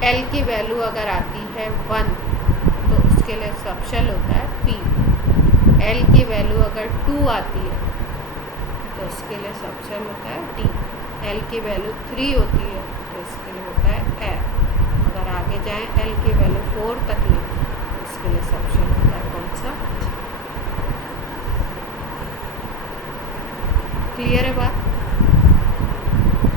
एल की वैल्यू अगर आती है 1 तो उसके लिए सब शेल होता है P। एल की वैल्यू अगर 2 आती है तो उसके लिए सब शेल होता है D। एल की वैल्यू 3 होती है तो इसके लिए होता है F। अगर आगे जाएं एल की वैल्यू 4 तक ले तो इसके लिए सब शेल होता है कौन सा, क्लियर है बात।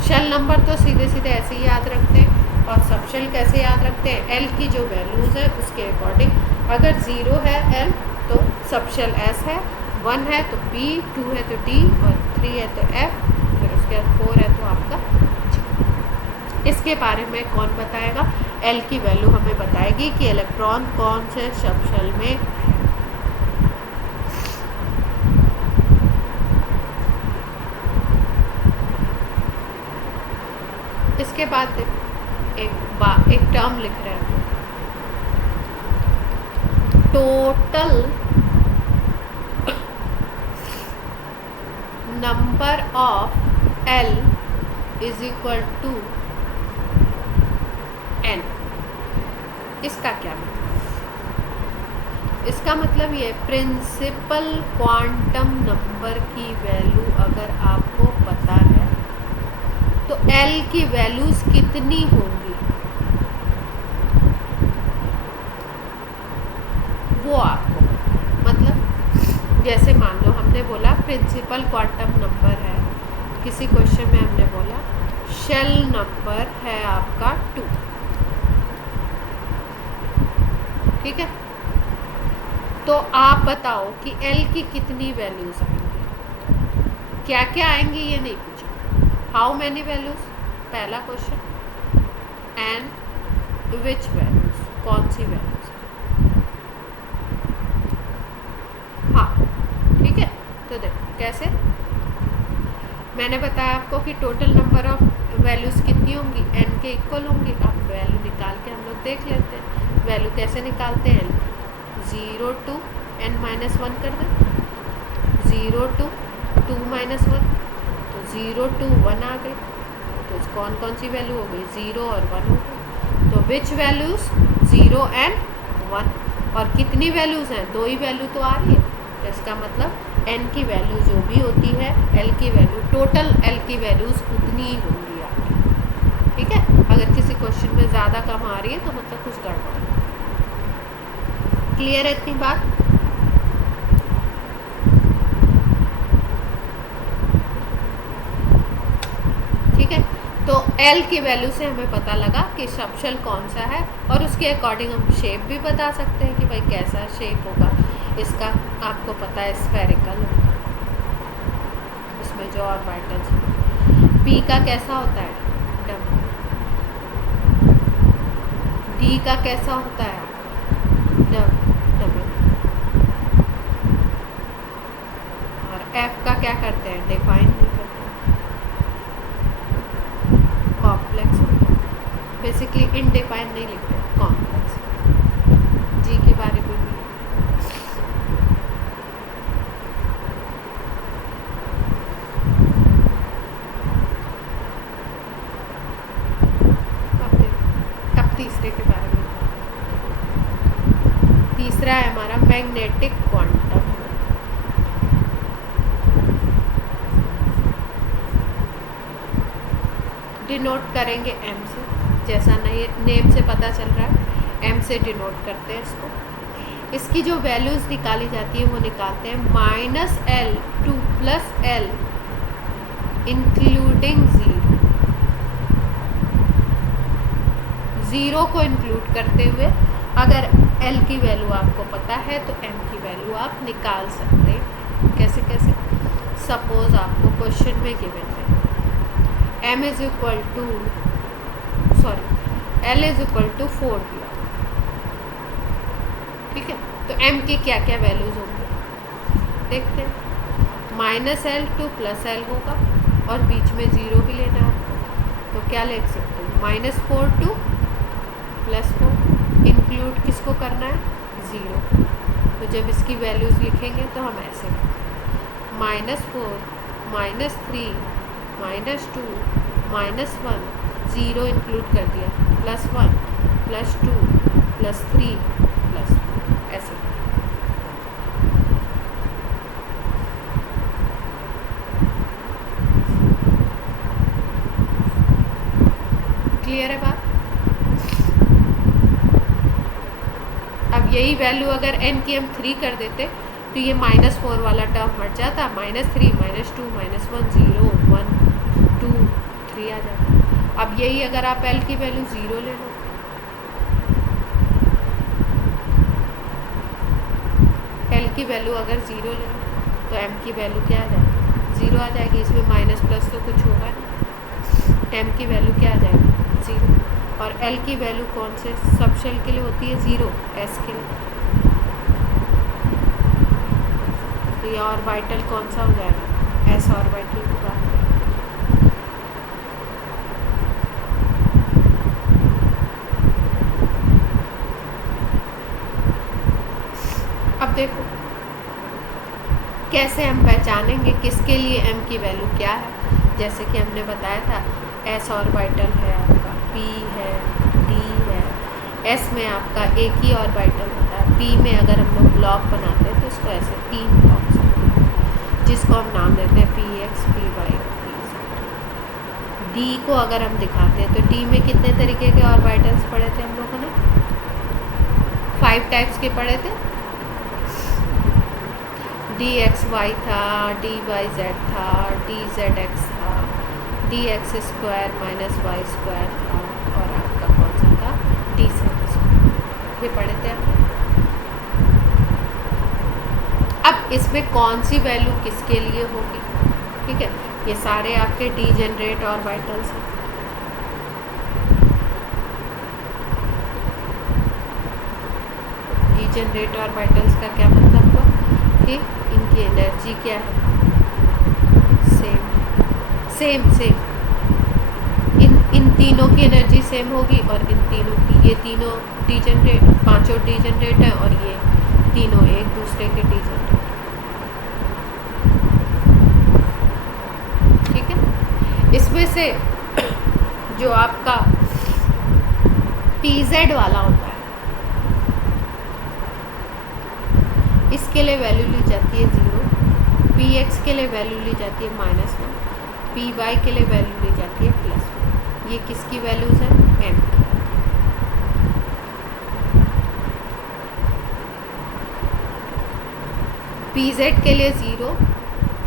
शेल नंबर तो सीधे सीधे ऐसे ही याद रखते हैं, और सब शेल कैसे याद रखते हैं, एल की जो वैल्यूज़ है उसके अकॉर्डिंग। अगर 0 है एल तो सब शेल एस है, 1 है तो पी, 2 है तो डी, और 3 है तो एफ, फिर उसके बाद 4 है तो आपका जी। इसके बारे में कौन बताएगा, एल की वैल्यू हमें बताएगी कि इलेक्ट्रॉन कौन से सब शेल में है। इसके बाद एक टर्म लिख रहे हैं, total number of L = n। इसका क्या मतलब, इसका मतलब ये प्रिंसिपल क्वांटम नंबर की वैल्यू अगर आपको पता है तो एल की वैल्यूज कितनी होंगी वो आपको, मतलब जैसे मान लो हमने बोला प्रिंसिपल क्वांटम नंबर है, किसी क्वेश्चन में हमने बोला शेल नंबर है आपका 2, ठीक है। तो आप बताओ कि एल की कितनी वैल्यूज आएंगी, क्या क्या आएंगी ये नहीं पूछा, हाउ मैनी वैल्यूज, पहला क्वेश्चन, एंड विच वैल्यूज, कौन सी वैल्यूज। हाँ ठीक है, तो देखो कैसे, मैंने बताया आपको कि टोटल नंबर ऑफ वैल्यूज कितनी होंगी, एन के इक्वल होंगी। अब वैल्यू निकाल के हम लोग देख लेते हैं। वैल्यू कैसे निकालते हैं, 0 to n-1 कर दें, 0 to 2-1, तो 0 to 1 आ गई, तो कौन कौन सी वैल्यू हो गई, 0 और 1 हो गई। तो विच वैल्यूज 0 and 1, और कितनी वैल्यूज हैं, 2 ही वैल्यू तो आ रही है, तो इसका मतलब n की वैल्यू जो भी होती है, l की वैल्यू, टोटल l की वैल्यूज उतनी ही होंगी आपकी। ठीक है, अगर किसी क्वेश्चन में ज़्यादा कम आ रही है तो मतलब कुछ गड़बड़ है। क्लियर है इतनी बात। ठीक है, तो L की वैल्यू से हमें पता लगा कि सबशेल कौन सा है, और उसके अकॉर्डिंग हम शेप भी बता सकते हैं कि भाई कैसा शेप होगा इसका। आपको पता है स्फेरिकल होगा, इसमें जो ऑर्बिटल्स, P का कैसा होता है, डबल, D का कैसा होता है, डबल, और F का क्या करते हैं, डिफाइन नहीं करते, कॉम्प्लेक्स होता है, बेसिकली इनडिफाइन नहीं लिखते, कॉम्प्लेक्स। G के बारे में भी तीसरे के बारे में, तीसरा है हमारा मैग्नेटिक क्वांटम। डिनोट करेंगे m से, जैसा नेम से पता चल रहा है, m से डिनोट करते हैं इसको। इसकी जो वैल्यूज निकाली जाती है वो निकालते हैं -L to +L इंक्लूडिंग 0 को इंक्लूड करते हुए। अगर L की वैल्यू आपको पता है तो M की वैल्यू आप निकाल सकते हैं। कैसे कैसे, सपोज आपको क्वेश्चन में गिवन है L इज इक्वल टू 4 दिया, ठीक है, तो M की क्या क्या वैल्यूज होंगी देखते हैं। -L to +L होगा, और बीच में 0 भी लेना है आपको, तो क्या लिख सकते हैं, -4 to +4, इंक्लूड किसको करना है, 0। तो जब इसकी वैल्यूज़ लिखेंगे तो हम ऐसे -4, -3, -2, -1, 0 इंक्लूड कर दिया, +1, +2, +3, +4, ऐसे। क्लियर है बात। अब यही वैल्यू अगर n की हम 3 कर देते तो ये -4 वाला टर्म हट जाता, -3, -2, -1, 0, 1, 2, 3 आ जाता। अब यही अगर आप L की वैल्यू 0 ले लो, L की वैल्यू अगर 0 ले लो तो M की वैल्यू क्या आ जाएगी, 0 आ जाएगी। इसमें माइनस प्लस तो कुछ होगा नहीं, M की वैल्यू क्या आ जाएगी, 0। और L की वैल्यू कौन से सबशेल के लिए होती है, 0, S के लिए। तो ये ऑर्बिटल कौन सा हो जाएगा, S ऑर्बिटल की बात करें। अब देखो कैसे हम पहचानेंगे किसके लिए M की वैल्यू क्या है। जैसे कि हमने बताया था S ऑर्बिटल है आपका, P है, D है, S में आपका एक ही ऑर्बिटल होता है, P में अगर हम लोग ब्लॉक बनाते हैं तो इसको ऐसे 3 ब्लॉक्स होते हैं जिसको हम नाम देते हैं Px, Py और Pz। D को अगर हम दिखाते हैं तो D में कितने तरीके के ऑर्बिटल्स पढ़े थे हम लोगों ने, 5 टाइप्स के पढ़े थे। dxy था, dyz था, dzx था, dx² - y² था, और आपका कौन सा था, dz²। ये पढ़े थे हमने। इसमें कौन सी वैल्यू किसके लिए होगी, ठीक है। ये सारे आपके डीजेनरेट ऑर्बिटल्स हैं। डीजेनरेट ऑर्बिटल्स का क्या मतलब हुआ कि इनकी एनर्जी क्या है, सेम इन तीनों की एनर्जी सेम होगी और इन तीनों की, ये तीनों डीजेनरेट, पांचों डीजेनरेट हैं और ये तीनों एक दूसरे के डीजेनरेट, ठीक है। इसमें से जो आपका PZ वाला होता है, इसके लिए वैल्यू ली जाती है 0, PX के लिए वैल्यू ली जाती है -1, PY के लिए वैल्यू ली जाती है +1। ये किसकी वैल्यूज है, M की। PZ के लिए 0,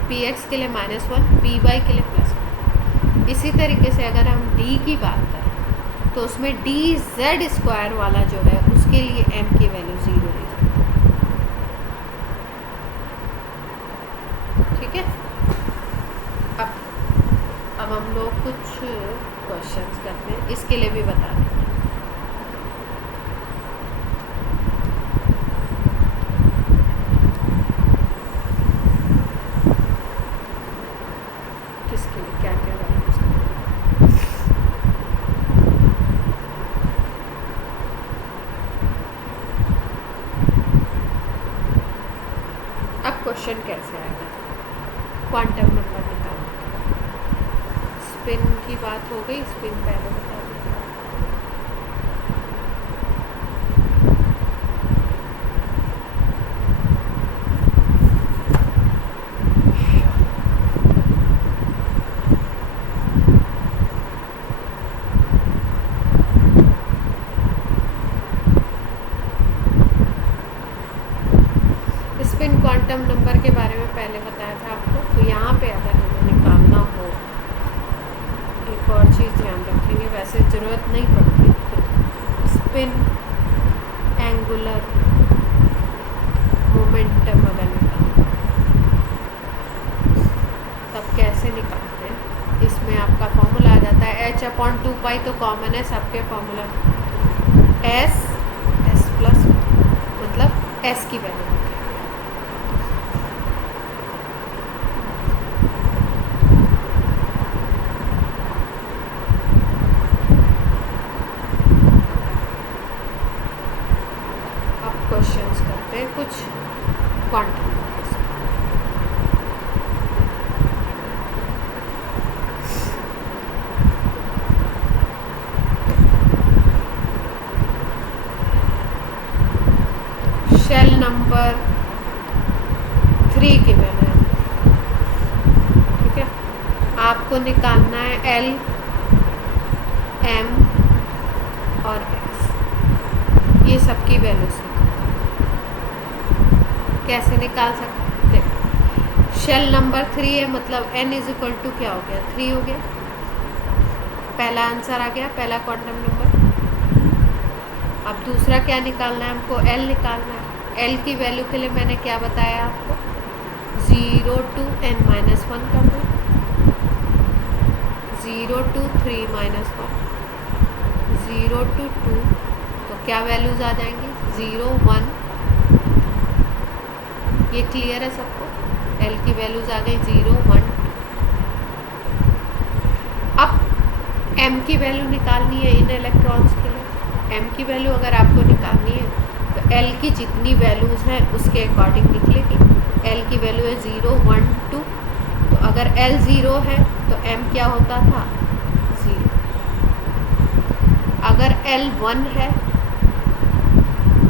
PX के लिए -1, PY के लिए +1। इसी तरीके से अगर हम D की बात करें तो उसमें DZ² वाला जो है उसके लिए M की वैल्यू 0 ली जाती है, ठीक है। अब हम लोग कुछ क्वेश्चंस करते हैं, इसके लिए भी बता दें। किसके लिए क्या क्या वैल्यूज हैं। अब क्वेश्चन कैसे आएगा, क्वांटम नंबर निकालने के लिए। स्पिन की बात हो गई, स्पिन पहले बता दें। स्पिन क्वांटम नंबर के बारे में पहले बताया था आपको। तो यहाँ पे अगर हमें निकालना हो, एक और चीज़ ध्यान रखेंगे, वैसे ज़रूरत नहीं पड़ती है। स्पिन एंगुलर मोमेंटम अगर निकालना तब कैसे निकालते हैं, इसमें आपका फॉर्मूला आ जाता है h/2π, तो कॉमन है सबके फॉर्मूला, s प्लस मतलब s की वैल्यू। क्वेश्चंस करते हैं कुछ क्वांटम नंबर्स। शेल नंबर 3 के मैंने, ठीक है, आपको निकालना है L, M और S, ये सबकी वैल्यूज कैसे निकाल सकते हैं। शेल नंबर 3 है, मतलब n = क्या हो गया, 3 हो गया। पहला आंसर आ गया, पहला क्वांटम नंबर। अब दूसरा क्या निकालना है हमको, L निकालना है। L की वैल्यू के लिए मैंने क्या बताया आपको, 0 to n-1 कर दो, 0 to 3 - 1, 0 to 2, तो क्या वैल्यूज आ जाएंगी, 0 1। ये क्लियर है सबको, L की वैल्यूज आ गई 0 1। अब M की वैल्यू निकालनी है इन इलेक्ट्रॉन्स के लिए। M की वैल्यू अगर आपको निकालनी है तो L की जितनी वैल्यूज हैं उसके अकॉर्डिंग निकलेगी। L की वैल्यू है 0 1 2, तो अगर L 0 है तो M क्या होता था, 0। अगर L 1 है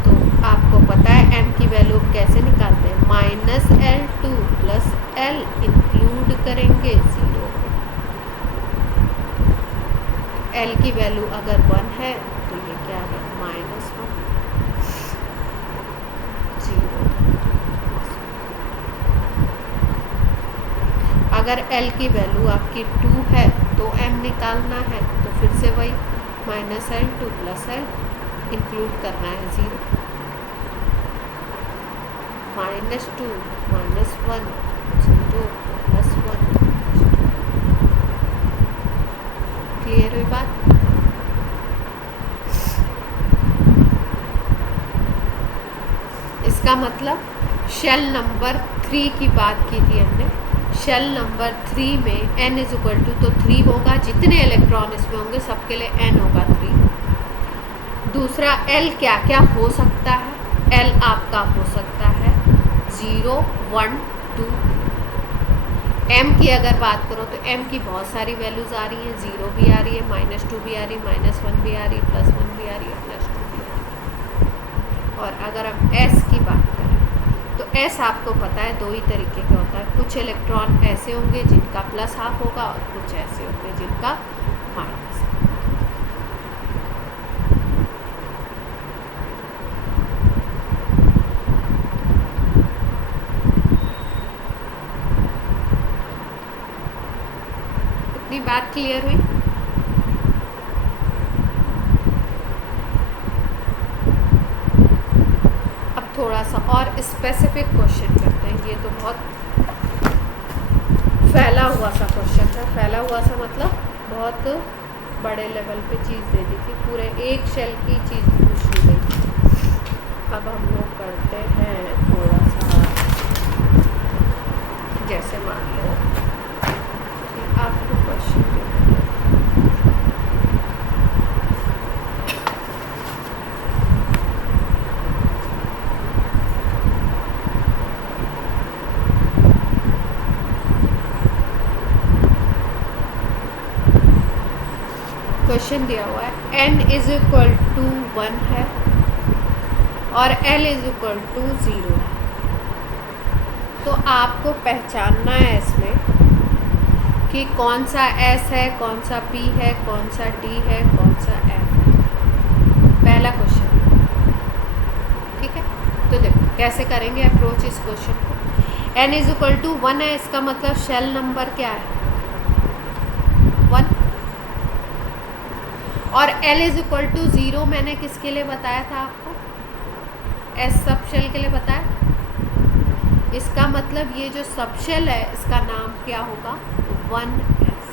तो आपको पता है M की वैल्यू कैसे निकालते हैं, -L2 + L इंक्लूड करेंगे 0। L की वैल्यू अगर 1 है तो ये क्या है, -1 0। अगर L की वैल्यू आपकी 2 है तो M निकालना है, तो फिर से वही -L2 + L इंक्लूड करना है 0। -2 -1 0 +1। क्लियर हुई बात? इसका मतलब शेल नंबर 3 की बात की थी हमने। शेल नंबर 3 में n इज इक्वल टू, तो 3 होगा, जितने इलेक्ट्रॉन इसमें होंगे सबके लिए n होगा 3। दूसरा l क्या क्या हो सकता है? l आपका हो सकता है 0 1 2। m की अगर बात करो तो m की बहुत सारी वैल्यूज़ आ रही हैं, 0 भी आ रही है, -2 भी आ रही है, -1 भी आ रही है, +1 भी आ रही है, +2 भी आ रही है। और अगर हम s की बात करें तो s आपको पता है दो ही तरीके का होता है। कुछ इलेक्ट्रॉन ऐसे होंगे जिनका +½ होगा और कुछ ऐसे होंगे जिनका माइनस। इतनी बात क्लियर हुई? अब थोड़ा सा और स्पेसिफिक क्वेश्चन करते हैं। ये तो बहुत फैला हुआ सा क्वेश्चन है। फैला हुआ सा मतलब बहुत बड़े लेवल पे चीज़ दे दी थी, पूरे एक शेल की चीज़ पूछ ली गई थी। अब हम लोग करते हैं थोड़ा सा, जैसे मान लो कि आपको क्वेश्चन क्वेश्चन दिया हुआ है n इज इक्वल टू 1 है और l इज इक्वल टू 0 है। तो आपको पहचानना है इसमें कि कौन सा s है, कौन सा p है, कौन सा d है, कौन सा f है। पहला क्वेश्चन, ठीक है? तो देखो कैसे करेंगे अप्रोच इस क्वेश्चन को। n इज इक्वल टू 1 है, इसका मतलब शेल नंबर क्या है? 1। और l इज इक्वल टू 0 मैंने किसके लिए बताया था आपको? s सब शेल के लिए बताया। इसका मतलब ये जो सब शेल है इसका नाम क्या होगा? 1s।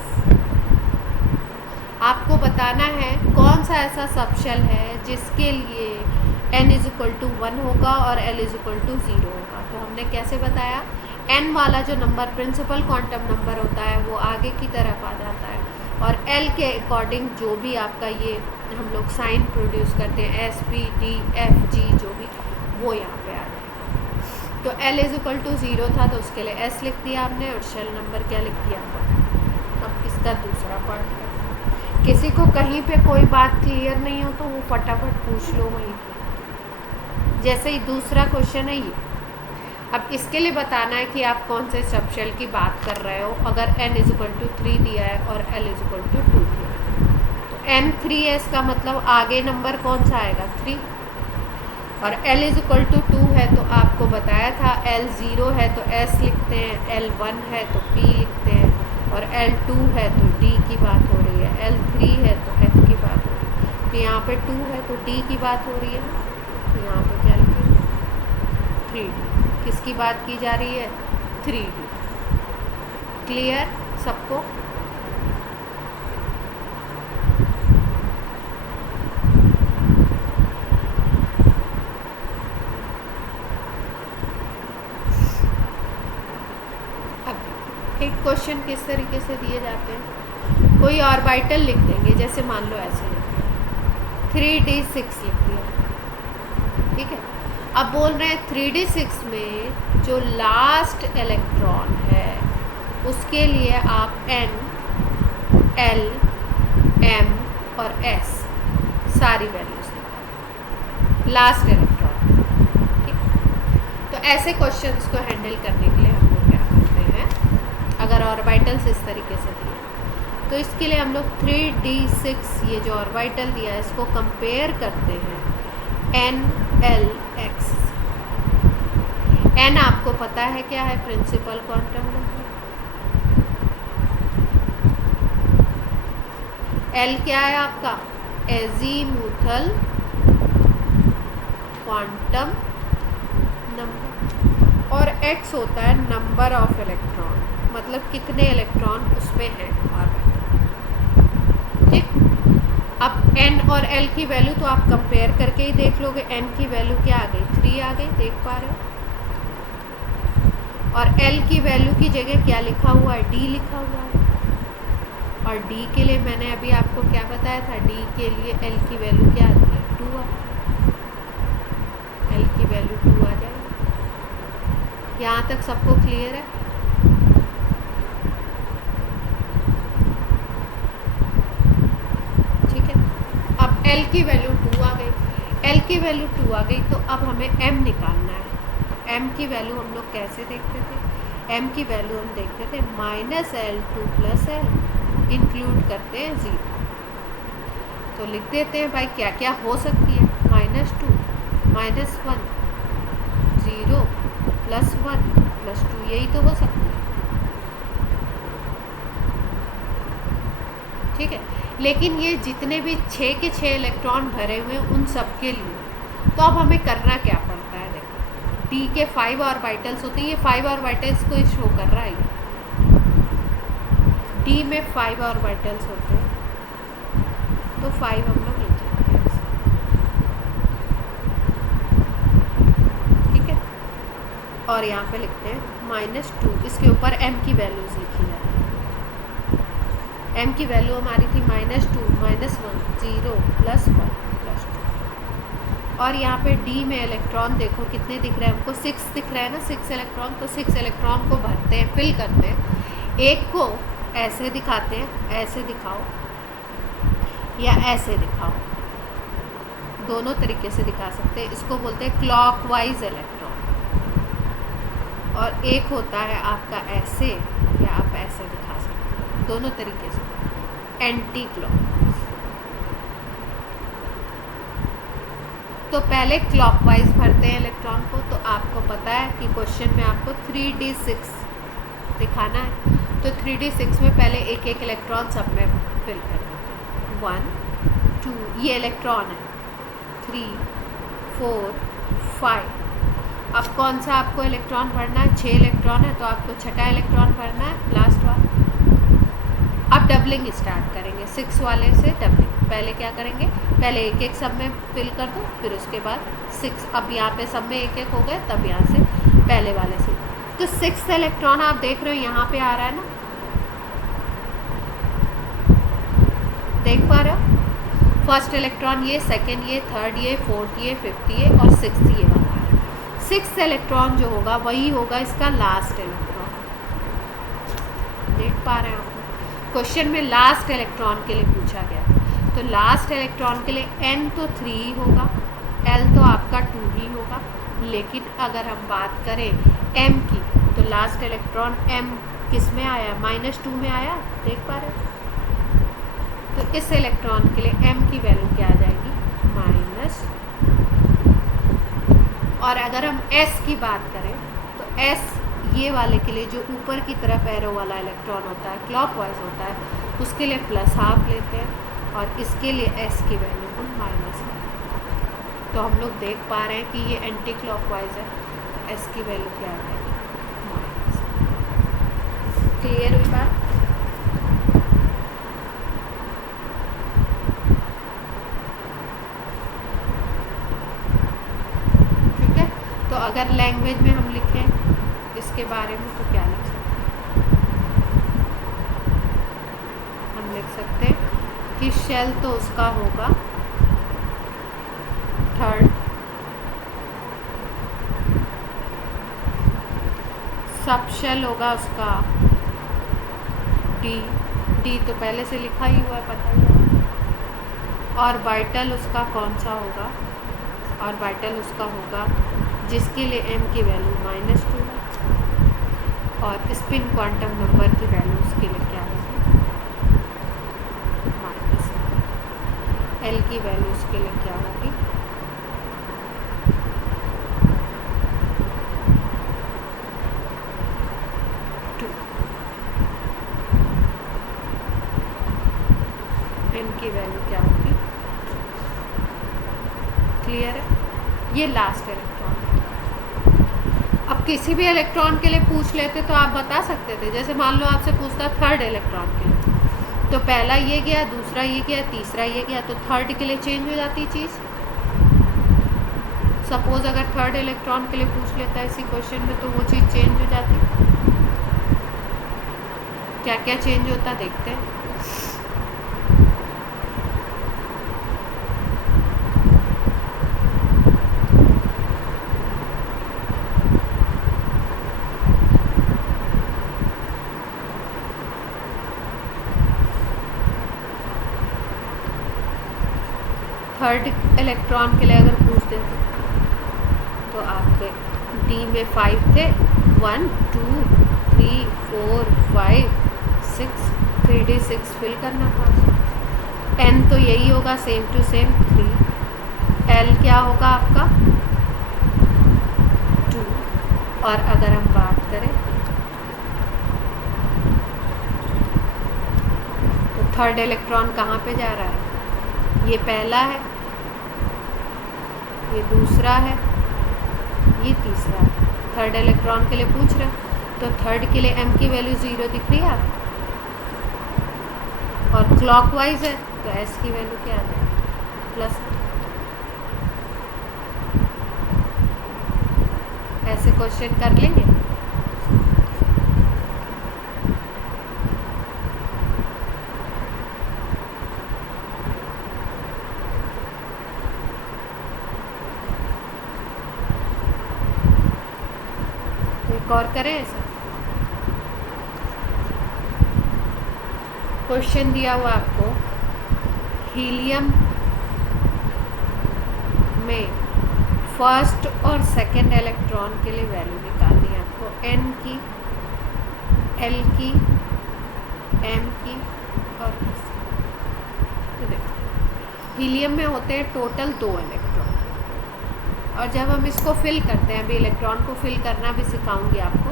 आपको बताना है कौन सा ऐसा सब शेल है जिसके लिए n इज इक्वल टू 1 होगा और l इज इक्वल टू 0 होगा। तो हमने कैसे बताया? n वाला जो नंबर प्रिंसिपल क्वांटम नंबर होता है वो आगे की तरफ आ जाता है और l के अकॉर्डिंग जो भी आपका ये हम लोग साइन प्रोड्यूस करते हैं s p d f g जो भी, वो यहाँ पे आ जाएगा। तो l इज इक्वल टू 0 था तो उसके लिए s लिख दिया आपने और शेल नंबर क्या लिख दिया? अब इसका दूसरा पार्ट है। किसी को कहीं पे कोई बात क्लियर नहीं हो तो वो फटाफट पूछ लो वहीं पे। जैसे ही दूसरा क्वेश्चन है ये। अब इसके लिए बताना है कि आप कौन से सब शेल की बात कर रहे हो। अगर n इज इक्वल टू 3 दिया है और l इज इक्वल टू 2 दिया है तो n 3 है, इसका मतलब आगे नंबर कौन सा आएगा? 3। और l इज इक्वल टू 2 है तो आपको बताया था l 0 है तो s लिखते हैं, l 1 है तो p लिखते हैं और l 2 है तो d की बात हो रही है, l 3 है तो f की बात हो रही है। तो यहाँ पे 2 है तो d की बात हो रही है। तो यहाँ पे क्या लिखेंगे? 3d। किसकी बात की जा रही है? 3d। क्लियर सबको? अब एक क्वेश्चन किस तरीके से दिए जाते हैं, कोई ऑर्बिटल लिख देंगे, जैसे मान लो ऐसे लिख दिया 3d6 लिख दिया, ठीक है। अब बोल रहे हैं 3d6 में जो लास्ट इलेक्ट्रॉन है उसके लिए आप n, l, m और s सारी वैल्यूज निकालें लास्ट इलेक्ट्रॉन, ठीक। तो ऐसे क्वेश्चंस को हैंडल करने के लिए हम लोग क्या करते हैं, अगर ऑर्बिटल्स इस तरीके से दिए तो इसके लिए हम लोग 3d6 ये जो ऑर्बिटल दिया है इसको कंपेयर करते हैं n, l, x। n आपको पता है क्या है? Principal quantum number. l क्या है आपका? Azimuthal quantum number. और x होता है नंबर ऑफ इलेक्ट्रॉन, मतलब कितने इलेक्ट्रॉन उसमें हैं ऑर्बिटल। ठीक, अब n और l की वैल्यू तो आप कंपेयर करके ही देख लोगे। n की वैल्यू क्या आ गई, 3 आ गई, देख पा रहे हो। और l की वैल्यू की जगह क्या लिखा हुआ है, d लिखा हुआ है। और d के लिए मैंने अभी आपको क्या बताया था, d के लिए l की वैल्यू क्या आती है, 2 l की वैल्यू 2 आ जाएगी। यहाँ तक सबको क्लियर है? ठीक है, अब l की वैल्यू 2 आ गई। l की वैल्यू 2 आ गई तो अब हमें m निकालना है। तो m की वैल्यू हम लोग कैसे देखते थे, m की वैल्यू हम देखते थे -L2 + L, इंक्लूड करते हैं 0। तो लिख देते हैं भाई क्या क्या हो सकती है, -2 -1 0 +1 +2, यही तो हो सकती है। ठीक है, लेकिन ये जितने भी 6 के 6 इलेक्ट्रॉन भरे हुए हैं उन सब के लिए, तो अब हमें करना क्या पड़ता है, देखो d के 5 ऑर्बिटल्स होते हैं, ये 5 ऑर्बिटल्स को शो कर रहा है। d में 5 ऑर्बिटल्स होते हैं, तो 5 हम लोग लिख सकते हैं। ठीक है, और यहाँ पे लिखते हैं -2, इसके ऊपर m की वैल्यूज लिखी जाती है। m की वैल्यू हमारी थी -2 -1 0 +1 +2। और यहाँ पे d में इलेक्ट्रॉन देखो कितने दिख रहे हैं हमको, 6 दिख रहा है ना, 6 इलेक्ट्रॉन। तो 6 इलेक्ट्रॉन को भरते हैं, फिल करते हैं। एक को ऐसे दिखाते हैं, ऐसे दिखाओ या ऐसे दिखाओ, दोनों तरीके से दिखा सकते हैं। इसको बोलते हैं क्लॉकवाइज इलेक्ट्रॉन। और एक होता है आपका ऐसे, या आप ऐसे दिखा सकते हैं, दोनों तरीके से, एंटी क्लॉकवाइज। तो पहले क्लॉकवाइज भरते हैं इलेक्ट्रॉन को। तो आपको पता है कि क्वेश्चन में आपको 3d6 दिखाना है, तो 3d6 में पहले एक एक इलेक्ट्रॉन सब में फिल करना है। 1 2, ये इलेक्ट्रॉन है, 3 4 5। अब कौन सा आपको इलेक्ट्रॉन भरना है, 6 इलेक्ट्रॉन है, तो आपको छठा इलेक्ट्रॉन भरना है, लास्ट वाला। अब डबलिंग स्टार्ट करेंगे, 6 वाले से डबलिंग। पहले क्या करेंगे, पहले एक एक सब में फिल कर दो, फिर उसके बाद 6। अब यहाँ पे सब में एक एक हो गए, तब यहाँ से पहले वाले से। तो 6 इलेक्ट्रॉन आप देख रहे हो यहाँ पे आ रहा है ना, देख पा रहे हो। फर्स्ट इलेक्ट्रॉन ये, सेकेंड ये, थर्ड ये, फोर्थ ये, फिफ्थ ये और 6th ये वाला है। 6th इलेक्ट्रॉन जो होगा वही होगा इसका लास्ट इलेक्ट्रॉन। देख पा रहे हैं आप, क्वेश्चन में लास्ट इलेक्ट्रॉन के लिए पूछा गया। तो लास्ट इलेक्ट्रॉन के लिए n तो 3 ही होगा, l तो आपका 2 ही होगा। लेकिन अगर हम बात करें m की, तो लास्ट इलेक्ट्रॉन m किस में आया, -2 में आया, देख पा रहे हो। तो इस इलेक्ट्रॉन के लिए m की वैल्यू क्या आ जाएगी, -। और अगर हम s की बात करें, तो s ये वाले के लिए जो ऊपर की तरफ एरो वाला इलेक्ट्रॉन होता है, क्लॉकवाइज होता है, उसके लिए +½ लेते हैं। और इसके लिए s की वैल्यू हम -। तो हम लोग देख पा रहे हैं कि ये एंटी क्लॉकवाइज है, तो s की वैल्यू क्या आ जाएगी, -। क्लियर हुई बात? ठीक है, तो अगर लैंग्वेज में हम लिखें इसके बारे में तो क्या लिख सकते हैं, हम लिख सकते हैं कि शेल तो उसका होगा 3rd, सब शेल होगा उसका d तो पहले से लिखा ही हुआ है, पता ही है। ऑर्बिटल उसका कौन सा होगा, ऑर्बिटल उसका होगा जिसके लिए m की वैल्यू -2 है। और स्पिन क्वांटम नंबर की वैल्यू उसके लिए क्या होगी, -। l की वैल्यू उसके लिए क्या होगी, n की वैल्यू क्या होगी, क्लियर है। ये लास्ट इलेक्ट्रॉन। अब अब किसी भी इलेक्ट्रॉन के लिए पूछ लेते तो आप बता सकते थे। जैसे मान लो आपसे पूछता थर्ड इलेक्ट्रॉन के लिए, तो पहला ये गया, दूसरा ये गया, तीसरा ये गया, तो थर्ड के लिए चेंज हो जाती चीज़। सपोज अगर थर्ड इलेक्ट्रॉन के लिए पूछ लेता है इसी क्वेश्चन में, तो वो चीज़ चेंज हो जाती। क्या क्या चेंज होता देखते हैं। थर्ड इलेक्ट्रॉन के लिए अगर पूछ देते तो आपके डी में 5 थे, 1 2 3 4 5 6, 3d6 फिल करना था। एन तो यही होगा सेम टू सेम 3, एल क्या होगा आपका 2। और अगर हम बात करें तो थर्ड इलेक्ट्रॉन कहाँ पे जा रहा है, ये पहला है, ये दूसरा है, ये तीसरा है। थर्ड इलेक्ट्रॉन के लिए पूछ रहे हैं, तो थर्ड के लिए m की वैल्यू 0 दिख रही है आपको, और क्लॉकवाइज है तो s की वैल्यू क्या आ जाएगी प्लस। ऐसे क्वेश्चन कर लेंगे। और करें ऐसा। क्वेश्चन दिया हुआ आपको, हीलियम में फर्स्ट और सेकंड इलेक्ट्रॉन के लिए वैल्यू निकालनी है आपको, n की, l की, m की और s की। हीलियम में होते हैं टोटल 2 इलेक्ट्रॉन, और जब हम इसको फिल करते हैं, अभी इलेक्ट्रॉन को फिल करना भी सिखाऊंगी आपको,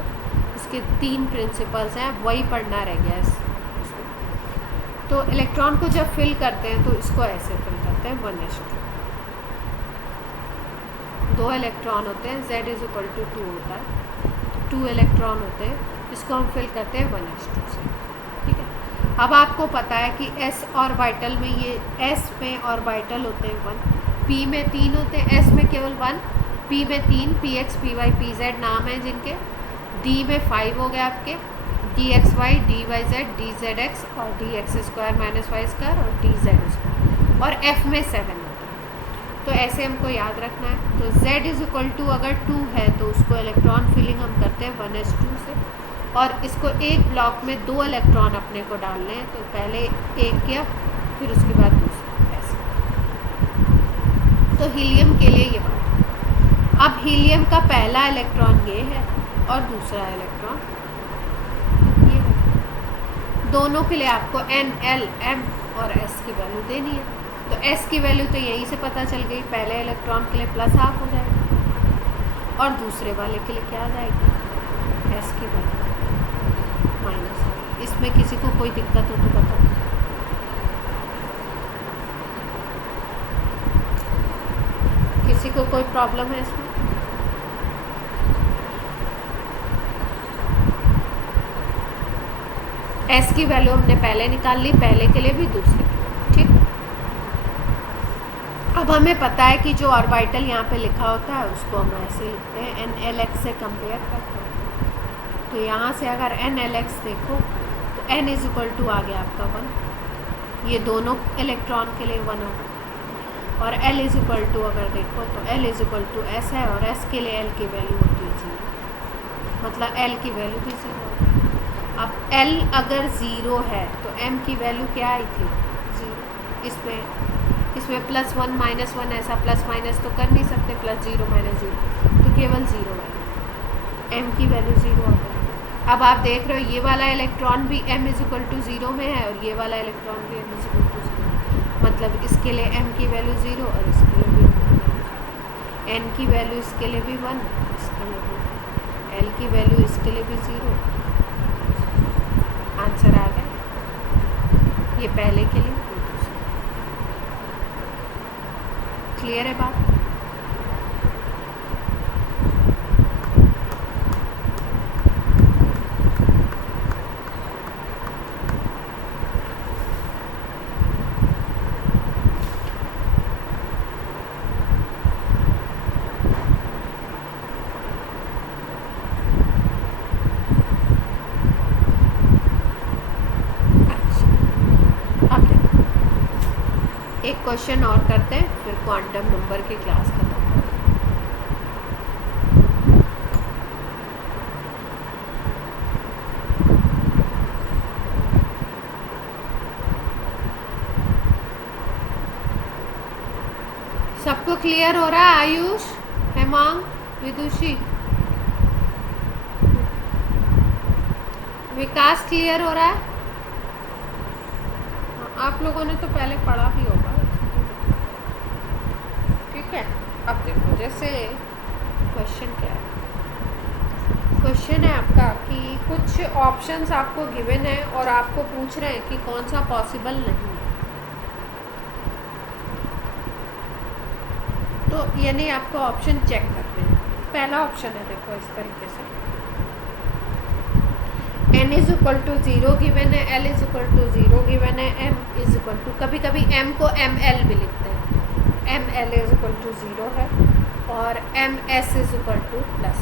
इसके 3 प्रिंसिपल्स हैं, वही पढ़ना रह गया इसमें। तो इलेक्ट्रॉन को जब फिल करते हैं तो इसको ऐसे फिल करते हैं 1:2। 2 इलेक्ट्रॉन होते हैं, Z=2 होता है, तो 2 इलेक्ट्रॉन होते हैं, इसको हम फिल करते हैं 1:2 से। ठीक है, अब आपको पता है कि s ऑर्बिटल में, ये s में ऑर्बिटल होते हैं 1, p में 3 होते हैं, s में केवल 1, p में 3, px py pz नाम है जिनके, d में 5 हो गए आपके, dxy dyz dzx और dx² - y² और dz², और f में 7 होता है। तो ऐसे हमको याद रखना है। तो z अगर 2 है तो उसको इलेक्ट्रॉन फिलिंग हम करते हैं 1:2 से, और इसको एक ब्लॉक में 2 इलेक्ट्रॉन अपने को डालने हैं, तो पहले एक किया, फिर उसके बाद दूसरा, ऐसे। तो हीलियम के लिए ये बात। अब हीलियम का पहला इलेक्ट्रॉन ये है और दूसरा इलेक्ट्रॉन ये है। दोनों के लिए आपको n, l, m और s की वैल्यू देनी है। तो s की वैल्यू तो यहीं से पता चल गई, पहले इलेक्ट्रॉन के लिए +½ हो जाएगा, और दूसरे वाले के लिए क्या आ जाएगी, s की वैल्यू -1। इसमें किसी को कोई दिक्कत हो तो बताओ। किसी को कोई प्रॉब्लम है इसमें? s की वैल्यू हमने पहले निकाल ली, पहले के लिए भी, दूसरे के लिए। ठीक, अब हमें पता है कि जो ऑर्बिटल यहाँ पे लिखा होता है उसको हम ऐसे लिखते हैं, n-lx से कंपेयर करते हैं। तो यहाँ से अगर n-lx देखो तो n आ गया आपका 1, ये दोनों इलेक्ट्रॉन के लिए 1 होगा, और l अगर देखो तो l s है, और s के लिए l की वैल्यू होती है 0, मतलब l की वैल्यू भी 0 होगी। अब l अगर 0 है तो m की वैल्यू क्या आई थी, 0। इसमें +1 -1 ऐसा प्लस माइनस तो कर नहीं सकते, +0 -0, तो केवल 0 है, m की वैल्यू 0 आ गई। अब आप देख रहे हो ये वाला इलेक्ट्रॉन भी m 0 में है, और ये वाला इलेक्ट्रॉन भी m 0, मतलब इसके लिए m की वैल्यू 0 और इसके लिए भी 1, n की वैल्यू इसके लिए भी 1, इसके लिए भी 1, l की वैल्यू इसके लिए भी 0। आंसर आ गया, ये पहले के लिए, क्लियर है बात? एक क्वेश्चन और करते हैं, फिर क्वांटम नंबर की क्लास खत्म। सबको क्लियर हो रहा है? आयुष, हेमांग, विदुषी, विकास क्लियर हो रहा है? आप लोगों ने तो पहले पढ़ा भी होगा, ठीक है। अब देखो, जैसे क्वेश्चन क्या है, क्वेश्चन है आपका कि कुछ ऑप्शंस आपको गिवन है और आपको पूछ रहे हैं कि कौन सा पॉसिबल नहीं है। तो यानी आपको ऑप्शन चेक करते हैं। पहला ऑप्शन है, देखो इस तरीके से, n is equal to 0 given है, l is equal to 0 given है, m इज इक्वल टू, कभी कभी m को ml भी लिखते हैं, ml इज इक्वल टू 0 है और ms is equal to plus.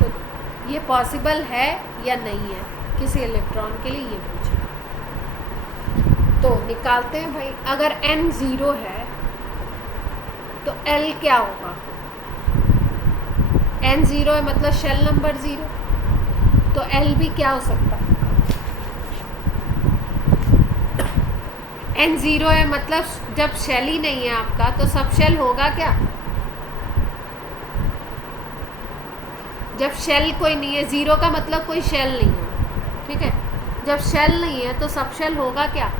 तो ये पॉसिबल है या नहीं है किसी इलेक्ट्रॉन के लिए, ये पूछा। तो निकालते हैं भाई, अगर n 0 है तो l क्या होगा? n 0 है मतलब शेल नंबर 0, तो l भी क्या हो सकता है? n 0 है मतलब जब शेल ही नहीं है आपका तो सब शेल होगा क्या? जब शेल कोई नहीं है, 0 का मतलब कोई शेल नहीं है, ठीक है। जब शेल नहीं है तो सब शेल होगा क्या?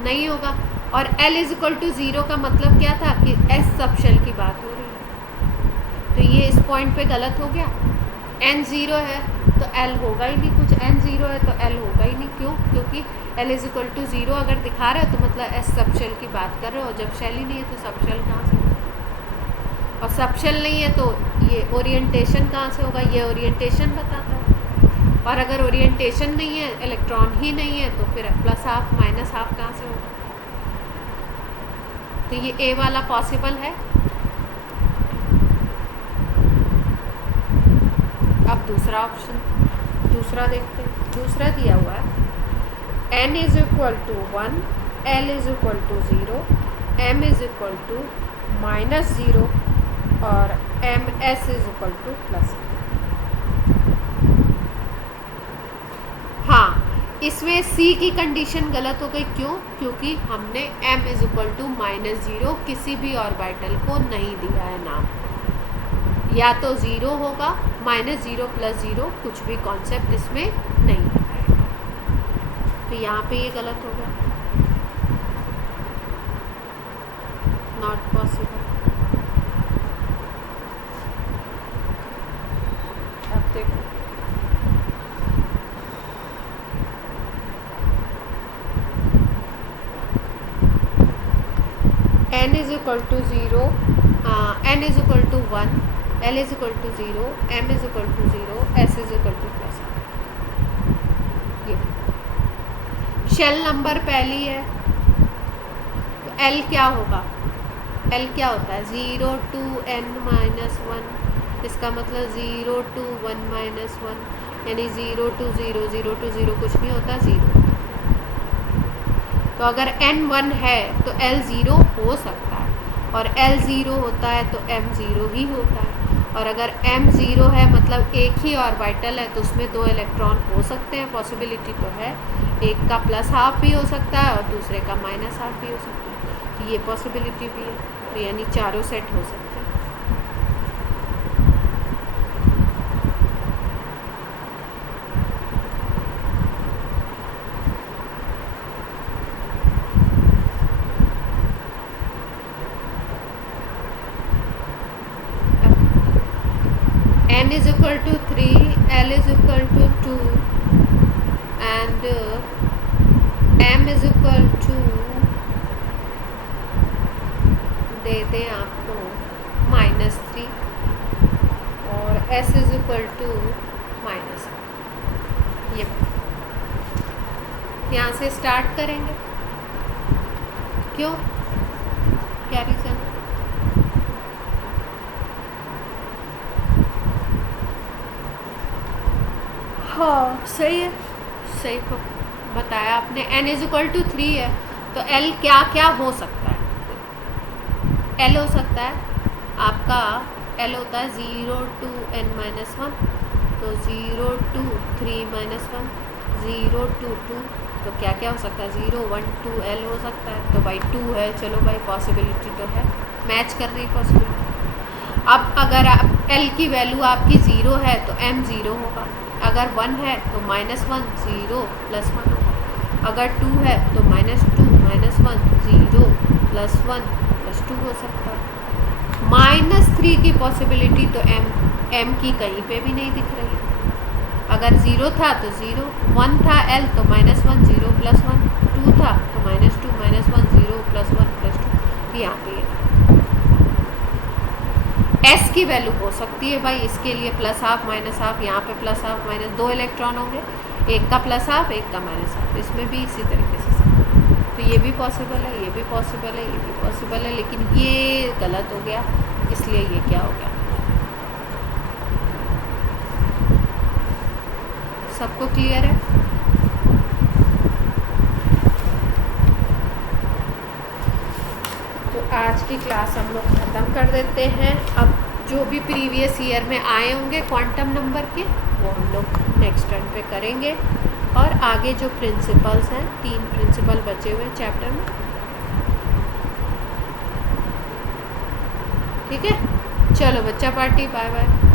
नहीं होगा। और l इज इक्वल टू 0 का मतलब क्या था कि s सब शेल की बात हो रही है, तो ये इस पॉइंट पे गलत हो गया। n 0 है तो l होगा ही नहीं कुछ, n 0 है तो l होगा ही नहीं। क्यों? क्योंकि l इज इक्वल टू 0 अगर दिखा रहा है तो मतलब s सब शेल की बात कर रहे हो, जब शेल ही नहीं है तो सब शेल कहाँ से होगा? और सब शेल नहीं है तो ये ओरिएंटेशन कहाँ से होगा? ये ओरिएंटेशन बताता है। और अगर ओरिएंटेशन नहीं है, इलेक्ट्रॉन ही नहीं है, तो फिर प्लस हाफ माइनस हाफ कहाँ से होगा? तो ये ए वाला पॉसिबल है। अब दूसरा ऑप्शन, दूसरा देखते हैं। दूसरा दिया हुआ है n is equal to 1, l is equal to 0, m is equal to -0 और ms is equal to plus. हाँ, इसमें C की कंडीशन गलत हो गई। क्यों? क्योंकि हमने m इज इक्वल टू -0 किसी भी ऑर्बिटल को नहीं दिया है नाम, या तो 0 होगा, -0 + 0, कुछ भी कॉन्सेप्ट इसमें नहीं है, तो यहाँ पे ये गलत हो गया, नॉट पॉसिबल। अब देखो, n is equal to 0, n is equal to 1, l is equal to 0, m is equal to 0, s is equal to plus. ये शेल नंबर पहली है तो l क्या होगा? l क्या होता है? 0 to n - 1, इसका मतलब 0 to 1 - 1, यानी 0 to 0, 0 to 0 कुछ नहीं होता, 0। तो अगर n 1 है तो l 0 हो सकता है, और l 0 होता है तो m 0 ही होता है, और अगर m 0 है मतलब एक ही ऑर्बिटल है तो उसमें 2 इलेक्ट्रॉन हो सकते हैं, पॉसिबिलिटी तो है। एक का प्लस हाफ भी हो सकता है और दूसरे का माइनस हाफ भी हो सकता है, तो ये पॉसिबिलिटी भी है, तो यानी चारों सेट हो सकते हैं। n is equal to 3, l is equal to 2 and m is equal to, दे दें आपको -3 और s is equal to -1। ये यहाँ से स्टार्ट करेंगे। क्यों? क्या रीज़न? हाँ सही है, सही बताया आपने। n इज इक्वल टू 3 है तो l क्या क्या हो सकता है? l हो सकता है आपका, l होता है 0 to n-1, तो 0 to 3-1, 0 to 2, तो क्या क्या हो सकता है? 0 1 2 l हो सकता है, तो भाई 2 है, चलो भाई पॉसिबिलिटी तो है, मैच कर रही पॉसिबिलिटी। अब अगर आप l की वैल्यू आपकी 0 है तो m 0 होगा, अगर 1 है तो -1 0 +1 होगा, अगर 2 है तो -2 -1 0 +1 +2 हो सकता है। -3 की पॉसिबिलिटी तो m की कहीं पे भी नहीं दिख रही है। अगर 0 था तो 0, 1 था l तो -1 0 +1, 2 था तो -2 -1 0 +1 +2, यहाँ पे s की वैल्यू हो सकती है भाई, इसके लिए +½ -½ यहाँ पे +½ -2 इलेक्ट्रॉन होंगे, एक का +½ एक का -½ इसमें भी इसी तरीके से तो ये भी पॉसिबल है, ये भी पॉसिबल है, ये भी पॉसिबल है, लेकिन ये गलत हो गया, इसलिए ये क्या हो गया। सबको क्लियर है? तो आज की क्लास हम लोग ख़त्म कर देते हैं। अब जो भी प्रीवियस ईयर में आए होंगे क्वांटम नंबर के, वो हम लोग नेक्स्ट टर्म पे करेंगे, और आगे जो प्रिंसिपल्स हैं, 3 प्रिंसिपल बचे हुए चैप्टर में, ठीक है। चलो बच्चा पार्टी, बाय बाय।